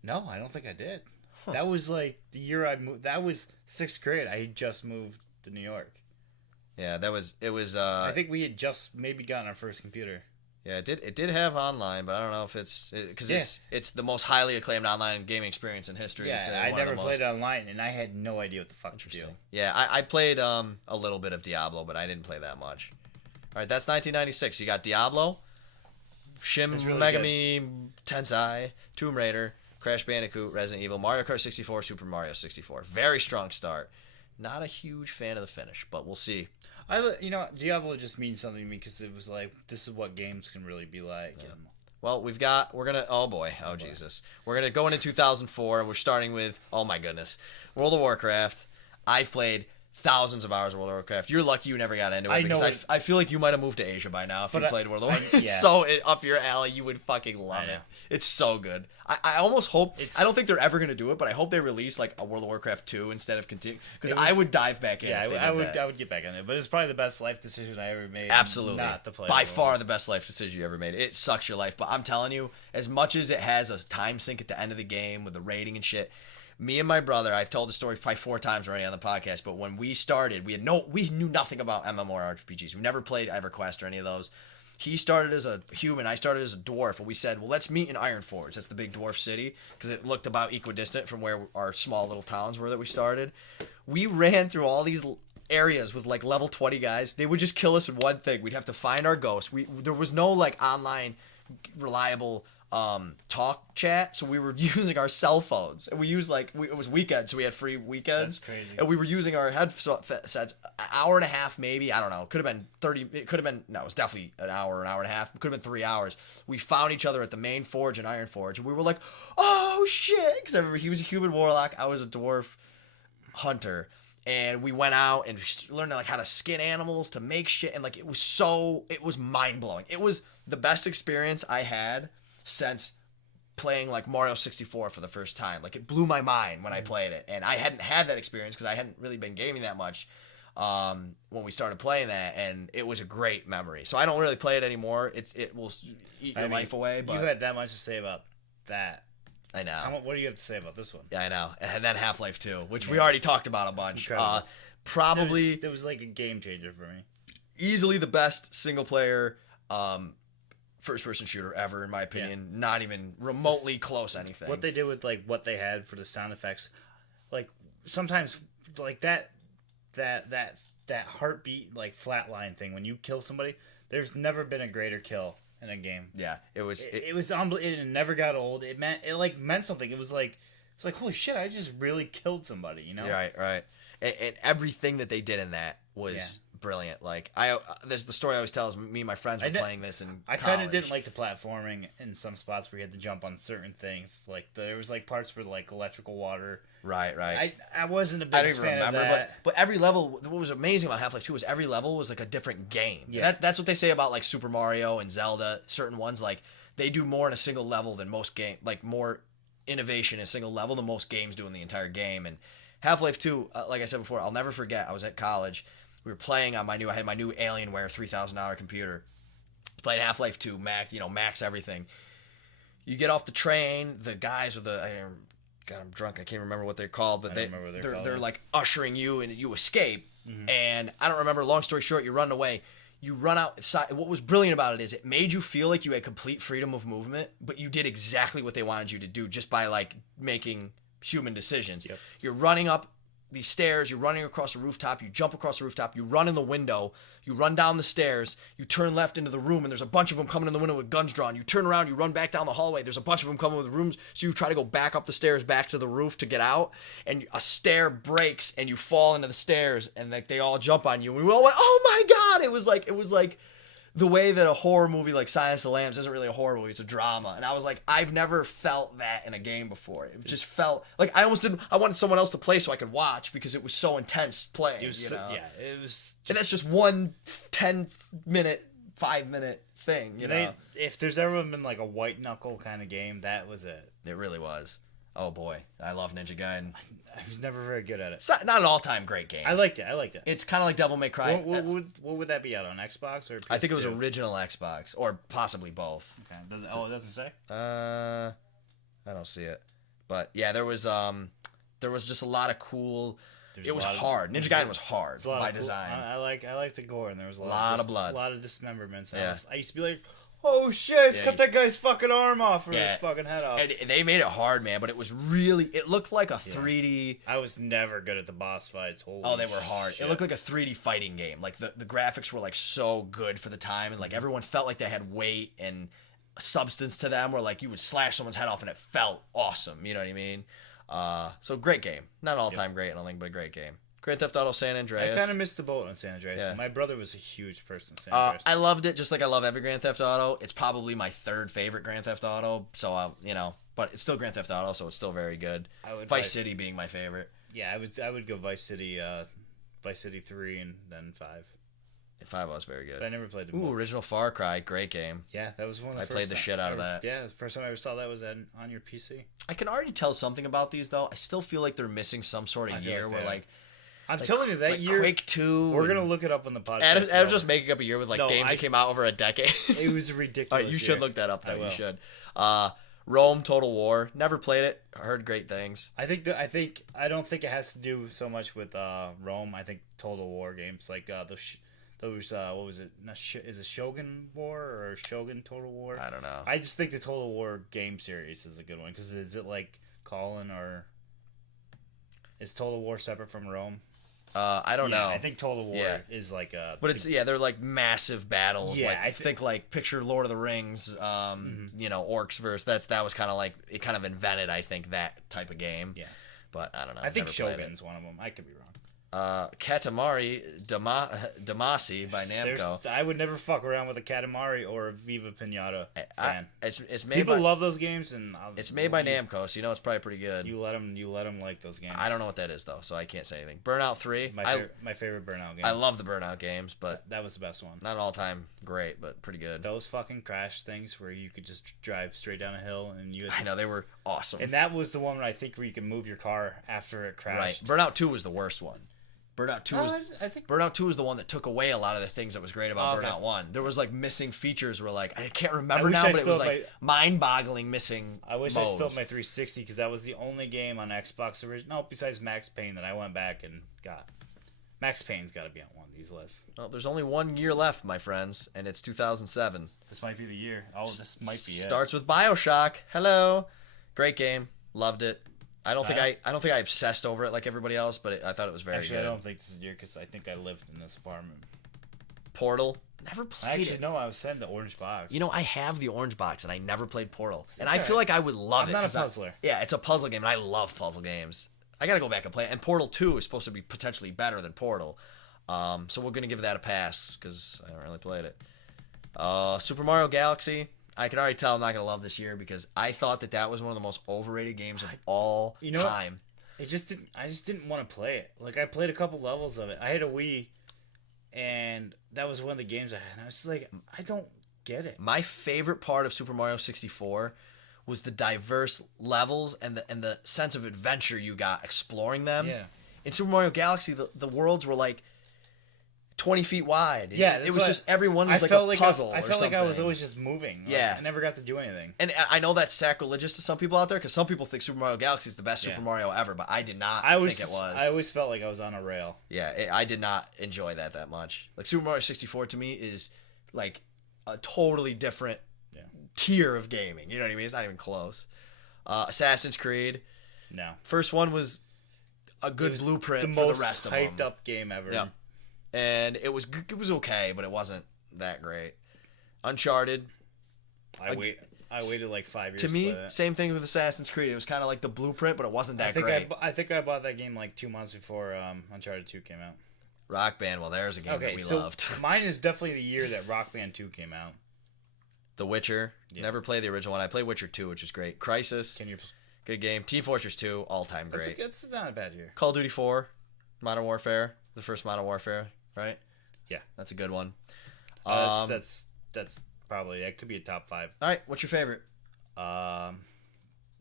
No, I don't think I did. Huh. That was like the year I moved. That was 6th grade. I had just moved to New York. Yeah, it was. I think we had just maybe gotten our first computer. Yeah, it did have online, but I don't know if it's because it's the most highly acclaimed online gaming experience in history. Yeah, I never played it online, and I had no idea what the fuck to do. Yeah, I played a little bit of Diablo, but I didn't play that much. All right, that's 1996. You got Diablo, Shin Megami Tensei, Tomb Raider, Crash Bandicoot, Resident Evil, Mario Kart 64, Super Mario 64. Very strong start. Not a huge fan of the finish, but we'll see. Diablo just means something to me because it was like, this is what games can really be like. Yeah. Well, we're going to, Jesus. We're going to go into 2004, and we're starting with, oh my goodness, World of Warcraft. I've played thousands of hours of World of Warcraft. You're lucky you never got into it because I feel like you might have moved to Asia by now if you played World of Warcraft. It's so up your alley. You would fucking love it. It's so good. I almost hope I don't think they're ever going to do it, but I hope they release like a World of Warcraft 2 instead of continue because I would dive back in. Yeah, I would get back in it, but it's probably the best life decision I ever made. Absolutely, not to play by far the best life decision you ever made. It sucks your life, but I'm telling you, as much as it has a time sink at the end of the game with the rating and shit. Me and my brother, I've told the story probably 4 times already on the podcast, but when we started, we knew nothing about MMORPGs. We never played EverQuest or any of those. He started as a human, I started as a dwarf, and we said, well, let's meet in Ironforge. That's the big dwarf city, because it looked about equidistant from where our small little towns were that we started. We ran through all these areas with like level 20 guys. They would just kill us in one thing. We'd have to find our ghosts. There was no like online reliable talk chat, so we were using our cell phones, and we used it was weekends, so we had free weekends. That's crazy. And we were using our headsets an hour and a half, maybe, I don't know, it could have been 30, it could have been, no, it was definitely an hour and a half, it could have been 3 hours. We found each other at the main forge in Ironforge, and we were like, oh shit, because I remember he was a human warlock, I was a dwarf hunter. And we went out and learned like how to skin animals to make shit, and like it was mind blowing. It was the best experience I had since playing like Mario 64 for the first time. Like it blew my mind when I played it, and I hadn't had that experience because I hadn't really been gaming that much when we started playing that, and it was a great memory. So I don't really play it anymore. It will eat your life away. But you had that much to say about that. I know. What do you have to say about this one? Yeah, I know. And then Half-Life 2, which we already talked about a bunch. probably it was like a game changer for me. Easily the best single player first-person shooter ever, in my opinion. Yeah. Not even remotely close anything. What they did with like what they had for the sound effects, like sometimes like that heartbeat like flatline thing when you kill somebody. There's never been a greater kill in a game. Yeah, it was. It was unbelievable. It never got old. It meant something. It was like holy shit! I just really killed somebody. You know? Right. And everything that they did in that was brilliant. Like there's the story I always tell is me and my friends were playing this in I college. kind of didn't like the platforming in some spots where you had to jump on certain things. Like there was like parts where like electrical water. Right. I wasn't a big fan of that. I don't even remember, but every level. What was amazing about Half-Life 2 was every level was like a different game. Yeah. That's what they say about like Super Mario and Zelda. Certain ones like they do more in a single level than most game. Like more innovation in a single level than most games do in the entire game. And Half-Life 2, like I said before, I'll never forget. I was at college. We were playing on I had my new Alienware $3,000 computer. Playing Half-Life 2, max everything. You get off the train, the guys with God, I'm drunk. I can't remember what they're called, but they're like ushering you and you escape. Mm-hmm. And I don't remember. Long story short, you run away. You run outside. What was brilliant about it is it made you feel like you had complete freedom of movement, but you did exactly what they wanted you to do just by like making human decisions. Yep. You're running up these stairs, you're running across a rooftop, you jump across the rooftop, you run in the window, you run down the stairs, you turn left into the room, and there's a bunch of them coming in the window with guns drawn. You turn around, you run back down the hallway, there's a bunch of them coming with rooms, so you try to go back up the stairs, back to the roof to get out, and a stair breaks, and you fall into the stairs, and like they all jump on you, and we all went, oh my god! It was like the way that a horror movie like Silence of the Lambs isn't really a horror movie, it's a drama. And I was like, I've never felt that in a game before. It just felt like I wanted someone else to play so I could watch because it was so intense playing. It was, it was. And that's just one 10-minute, 5-minute thing, you know? If there's ever been like a white knuckle kind of game, that was it. It really was. Oh boy, I love Ninja Gaiden. I was never very good at it. It's not an all-time great game. I liked it. It's kind of like Devil May Cry. What would that be out on Xbox or PS2? I think it was original Xbox or possibly both. Okay. It doesn't say? I don't see it. But yeah, there was just a lot of cool. It was hard. Ninja Gaiden was hard by design. I like the gore, and there was a lot of blood, a lot of dismemberments. I used to be like, oh shit, cut that guy's fucking arm off or his fucking head off. And they made it hard, man, but it looked like a 3D. I was never good at the boss fights. Holy they were hard. Shit. It looked like a 3D fighting game. Like the graphics were like so good for the time, and like everyone felt like they had weight and substance to them, where like you would slash someone's head off and it felt awesome. You know what I mean? So great game. Not an all-time great, I don't think, but a great game. Grand Theft Auto San Andreas. I kind of missed the boat on San Andreas. Yeah. My brother was a huge person in San Andreas. I loved it just like I love every Grand Theft Auto. It's probably my third favorite Grand Theft Auto, so but it's still Grand Theft Auto, so it's still very good. Vice City being my favorite. Yeah, I would go Vice City 3 and then 5. 5 was very good. But I never played the original Far Cry, great game. Yeah, that was one of the first. I played the shit out of that. Yeah, the first time I ever saw that was on your PC. I can already tell something about these though. I still feel like they're missing some sort of year where like. I'm telling you, that year, Quake 2. We're going to look it up on the podcast. Adam's just making up a year with games that came out over a decade. It was ridiculous. You should look that up, though. You should. Rome Total War. Never played it. Heard great things. I don't think it has to do so much with Rome. I think Total War games, like those, what was it? Is it Shogun War or Shogun Total War? I don't know. I just think the Total War game series is a good one, because is it like Colin or is Total War separate from Rome? I don't know. I think Total War is like a... But they're like massive battles. Yeah, I think picture Lord of the Rings, orcs versus... That was kind of like... It kind of invented, I think, that type of game. Yeah. But I don't know. I think Shogun's one of them. I could be wrong. Katamari Damacy by Namco. I would never fuck around with a Katamari or a Viva Pinata fan. It's made People love those games, and it's made by Namco, so it's probably pretty good. You let them like those games. I don't know what that is though, so I can't say anything. Burnout 3, my favorite Burnout game. I love the Burnout games, but that was the best one. Not an all-time great, but pretty good. Those fucking crash things where you could just drive straight down a hill and I know, they were awesome. And that was the one where I think where you can move your car after it crashed. Right. Burnout 2 was the worst one. Burnout 2 was the one that took away a lot of the things that was great about Burnout 1. There was missing features where I can't remember now, but it was mind-boggling missing I wish modes. I still had my 360 because that was the only game on Xbox original besides Max Payne that I went back and got. Max Payne's got to be on one of these lists. Well, there's only 1 year left, my friends, and it's 2007. This might be the year. Oh, this might be it. Starts with BioShock. Hello, great game. Loved it. I don't think I obsessed over it like everybody else, but I thought it was very Actually, good. I don't think this is the year because I think I lived in this apartment. Portal. Never played it. No, I was sent the orange box. You know, I have the orange box, and I never played Portal. And okay. I feel like I would love I'm it. not a puzzler. Yeah, it's a puzzle game, and I love puzzle games. I gotta go back and play it. And Portal 2 is supposed to be potentially better than Portal. So we're gonna give that a pass, because I haven't really played it. Super Mario Galaxy. I can already tell I'm not gonna love this year, because I thought that was one of the most overrated games of all time. I just didn't want to play it. Like, I played a couple levels of it. I had a Wii, and that was one of the games I had. And I was just like, I don't get it. My favorite part of Super Mario 64 was the diverse levels and the sense of adventure you got exploring them. Yeah. In Super Mario Galaxy, the worlds were like 20 feet wide. Yeah, it was just everyone was like a puzzle. I felt like I was always just moving. Like, Yeah, I never got to do anything. And I know that's sacrilegious to some people out there, because some people think Super Mario Galaxy is the best Super Mario ever, but I did not think it was. I always felt like I was on a rail. Yeah, I did not enjoy that much. Like, Super Mario 64 to me is like a totally different tier of gaming. You know what I mean? It's not even close. Assassin's Creed. No. First one was a good blueprint for the rest of them. The most hyped up game ever. Yeah. And it was okay, but it wasn't that great. Uncharted. I waited like 5 years to me, play that. Same thing with Assassin's Creed. It was kind of like the blueprint, but it wasn't that great. I think I bought that game like 2 months before Uncharted 2 came out. Rock Band. Well, there's a game that we loved. Mine is definitely the year that Rock Band 2 came out. The Witcher. Yeah. Never played the original one. I played Witcher 2, which is great. Crysis. Good game. Team Fortress 2, all-time great. It's not a bad year. Call of Duty 4, Modern Warfare, the first Modern Warfare, right? Yeah, that's a good one. That's probably, that could be a top 5. All right, what's your favorite?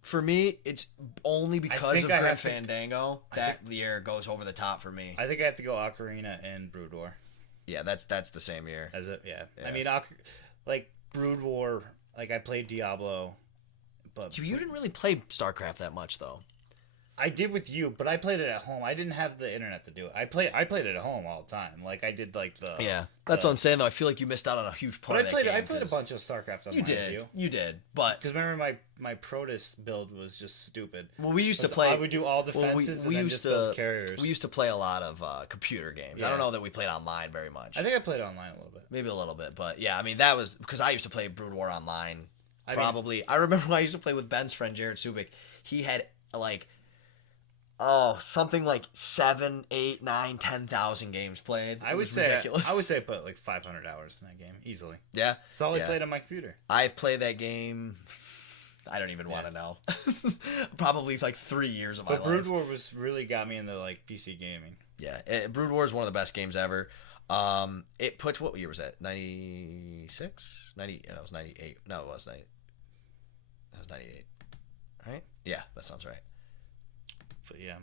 For me, it's only because of Grim Fandango that the year goes over the top for me. I think I have to go Ocarina and Brood War. Yeah, that's the same year. Is it? Yeah. I mean, like Brood War, like I played Diablo, but you didn't really play StarCraft that much though. I did with you, but I played it at home. I didn't have the internet to do it. I played it at home all the time. Like I did, like the That's what I'm saying though. I feel like you missed out on a huge part of that game. I played a bunch of StarCraft. You did, but because remember my Protoss build was just stupid. Well, we used to play. I would do all defenses and then just build carriers. We used to play a lot of computer games. Yeah. I don't know that we played online very much. I think I played online a little bit. Maybe a little bit, but yeah, I mean that was because I used to play Brood War online. I remember when I used to play with Ben's friend Jared Subic. He had like. Something like 7, 8, 9, 10,000 games played. Ridiculous. I would say I put like 500 hours in that game easily. Yeah, that's all I played on my computer. I've played that game. I don't even want to know. Probably like 3 years of my life. But Brood War really got me into like PC gaming. Yeah, Brood War is one of the best games ever. It puts, what year was that? 96, 90. No, it was 98. No, it was 90. That was 98. Right? Yeah, that sounds right. But yeah,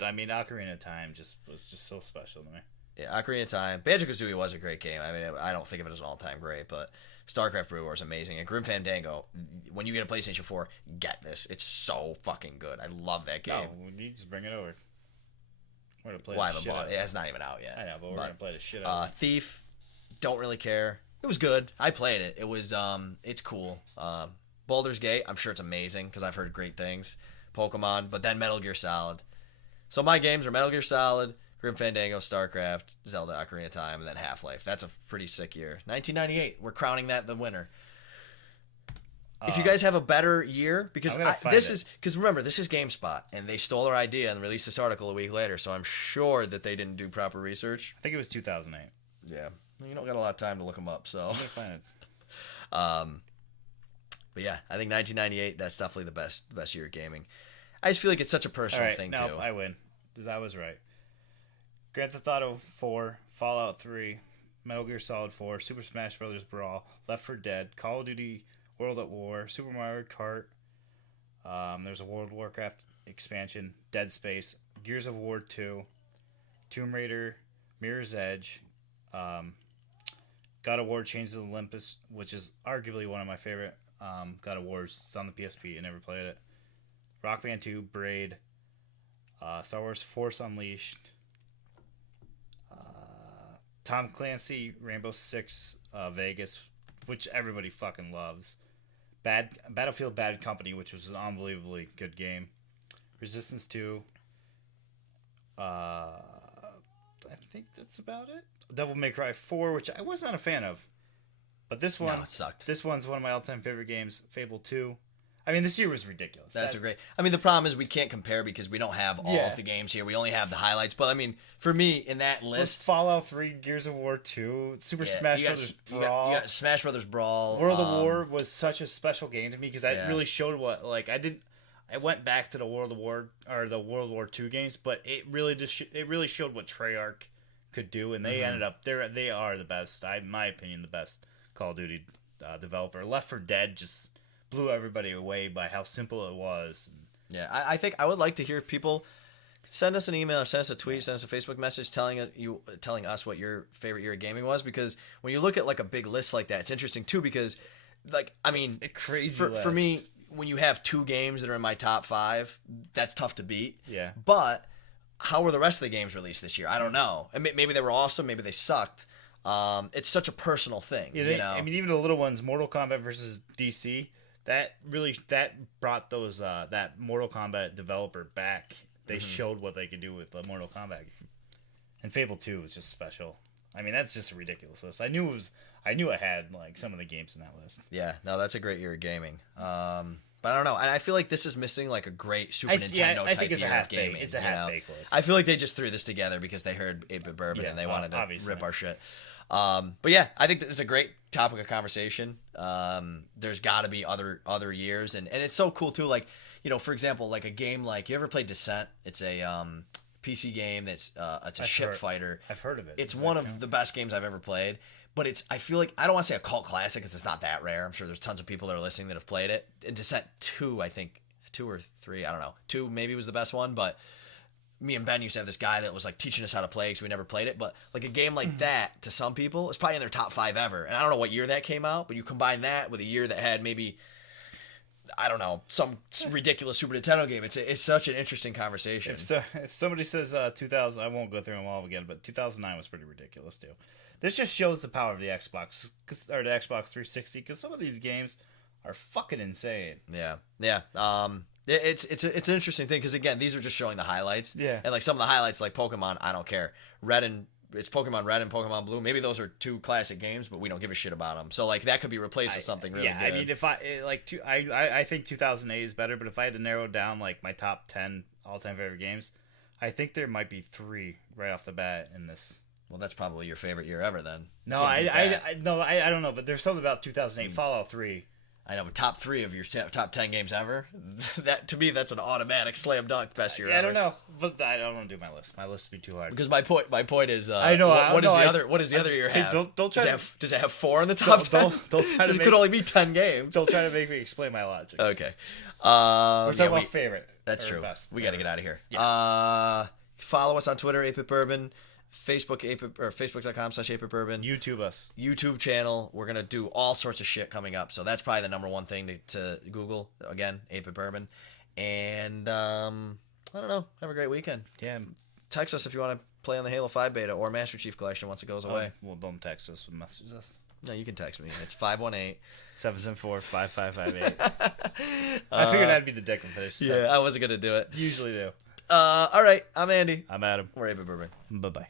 I mean, Ocarina of Time was just so special to me. Yeah, Ocarina of Time. Banjo-Kazooie was a great game. I mean, I don't think of it as an all-time great, but StarCraft Brood War is amazing. And Grim Fandango, when you get a PlayStation 4, get this. It's so fucking good. I love that game. Oh, you just bring it over. We're gonna play I haven't bought it. Yeah, it's not even out yet. I know, but we're gonna play the shit out of it. Thief, don't really care. It was good. I played it. It was, it's cool. Baldur's Gate, I'm sure it's amazing because I've heard great things. Pokemon, but then Metal Gear Solid. So my games are Metal Gear Solid, Grim Fandango, StarCraft, Zelda, Ocarina of Time, and then Half-Life. That's a pretty sick year. 1998, we're crowning that the winner. If you guys have a better year, because remember, this is GameSpot, and they stole our idea and released this article a week later, so I'm sure that they didn't do proper research. I think it was 2008. Yeah, you don't got a lot of time to look them up, so. I'm gonna find it. But yeah, I think 1998, that's definitely the best year of gaming. I just feel like it's such a personal thing, too. I win, because I was right. Grand Theft Auto 4, Fallout 3, Metal Gear Solid 4, Super Smash Bros. Brawl, Left 4 Dead, Call of Duty World at War, Super Mario Kart, there's a World of Warcraft expansion, Dead Space, Gears of War 2, Tomb Raider, Mirror's Edge, God of War Chains of Olympus, which is arguably one of my favorite God of Wars. It's on the PSP. I never played it. Rock Band 2, Braid, Star Wars Force Unleashed, Tom Clancy, Rainbow Six, Vegas, which everybody fucking loves. Battlefield Bad Company, which was an unbelievably good game. Resistance 2. I think that's about it. Devil May Cry 4, which I was not a fan of. But this one, No, it sucked. This one's one of my all-time favorite games. Fable 2. I mean, this year was ridiculous. That's a great. I mean, the problem is we can't compare because we don't have all of the games here. We only have the highlights. But I mean, for me, in that list, Fallout 3, Gears of War 2, Super Smash Brothers Brawl. You got Smash Brothers Brawl. World of War was such a special game to me because that really showed what I went back to the World War II games, but it really showed what Treyarch could do, and they ended up they are the best. In my opinion, the best Call of Duty developer. Left 4 Dead just blew everybody away by how simple it was. Yeah, I think I would like to hear people send us an email or send us a tweet, send us a Facebook message telling us what your favorite year of gaming was, because when you look at like a big list like that, it's interesting too because like I mean it's a crazy for me, when you have 2 games that are in my top 5, that's tough to beat. Yeah. But how were the rest of the games released this year? I don't know. And maybe they were awesome, maybe they sucked. It's such a personal thing, you know. I mean, even the little ones, Mortal Kombat versus DC, that brought those that Mortal Kombat developer back. They showed what they could do with the Mortal Kombat game. And Fable 2 was just special. I mean, that's just a ridiculous list. I knew I had like some of the games in that list. Yeah, no, that's a great year of gaming. But I don't know, and I feel like this is missing like a great Super Nintendo I type think it's year a of gaming. It's a half-baked list. I feel like they just threw this together because they heard 8-Bit Bourbon and they wanted to obviously rip our shit. But yeah, I think that it's a great topic of conversation. There's got to be other years, and it's so cool too. Like, you know, for example, like a game like, you ever played Descent? It's a PC game that's it's a ship fighter. I've heard of it. It's one of the best games I've ever played. But I feel like, I don't want to say a cult classic because it's not that rare. I'm sure there's tons of people that are listening that have played it. And Descent 2, I think, 2 or 3, I don't know. 2 maybe was the best one, but me and Ben used to have this guy that was like teaching us how to play because we never played it. But like a game like that, to some people, it's probably in their top 5 ever. And I don't know what year that came out, but you combine that with a year that had maybe, I don't know, some ridiculous Super Nintendo game. It's such an interesting conversation. If somebody says 2000, I won't go through them all again, but 2009 was pretty ridiculous too. This just shows the power of the Xbox or the Xbox 360 because some of these games are fucking insane. Yeah. It's an interesting thing because again, these are just showing the highlights. Yeah. And like some of the highlights, like Pokemon, I don't care. It's Pokemon Red and Pokemon Blue. Maybe those are 2 classic games, but we don't give a shit about them. So like that could be replaced with something really good. I mean, if I think 2008 is better, but if I had to narrow down like my top 10 all-time favorite games, I think there might be 3 right off the bat in this. Well, that's probably your favorite year ever then. No, I don't know, but there's something about 2008 Fallout 3. I know, but top 3 of your top 10 games ever, that to me that's an automatic slam dunk best year ever. I don't know, but I don't want to do my list. My list would be too hard. Because my point is, I know. What does the other year have? Don't try. Does it have 4 in the top 10? Don't try to. It could only be 10 games. Don't try to make me explain my logic. Okay. We're talking about favorite. That's true. Best. We got to get out of here. Yeah. Follow us on Twitter, 8-Bit Bourbon. Facebook.com/8BitBourbon. YouTube us. YouTube channel. We're gonna do all sorts of shit coming up, so that's probably the number one thing to Google. Again, 8-Bit Bourbon. And I don't know. Have a great weekend. Yeah. Text us if you want to play on the Halo 5 beta or Master Chief Collection once it goes away. Well, don't text us. Message us. No, you can text me. It's 518-774-5558. I figured that'd be the dick of this. Yeah, I wasn't gonna do it. Usually do. All right. I'm Andy. I'm Adam. We're 8-Bit Bourbon. Bye-bye.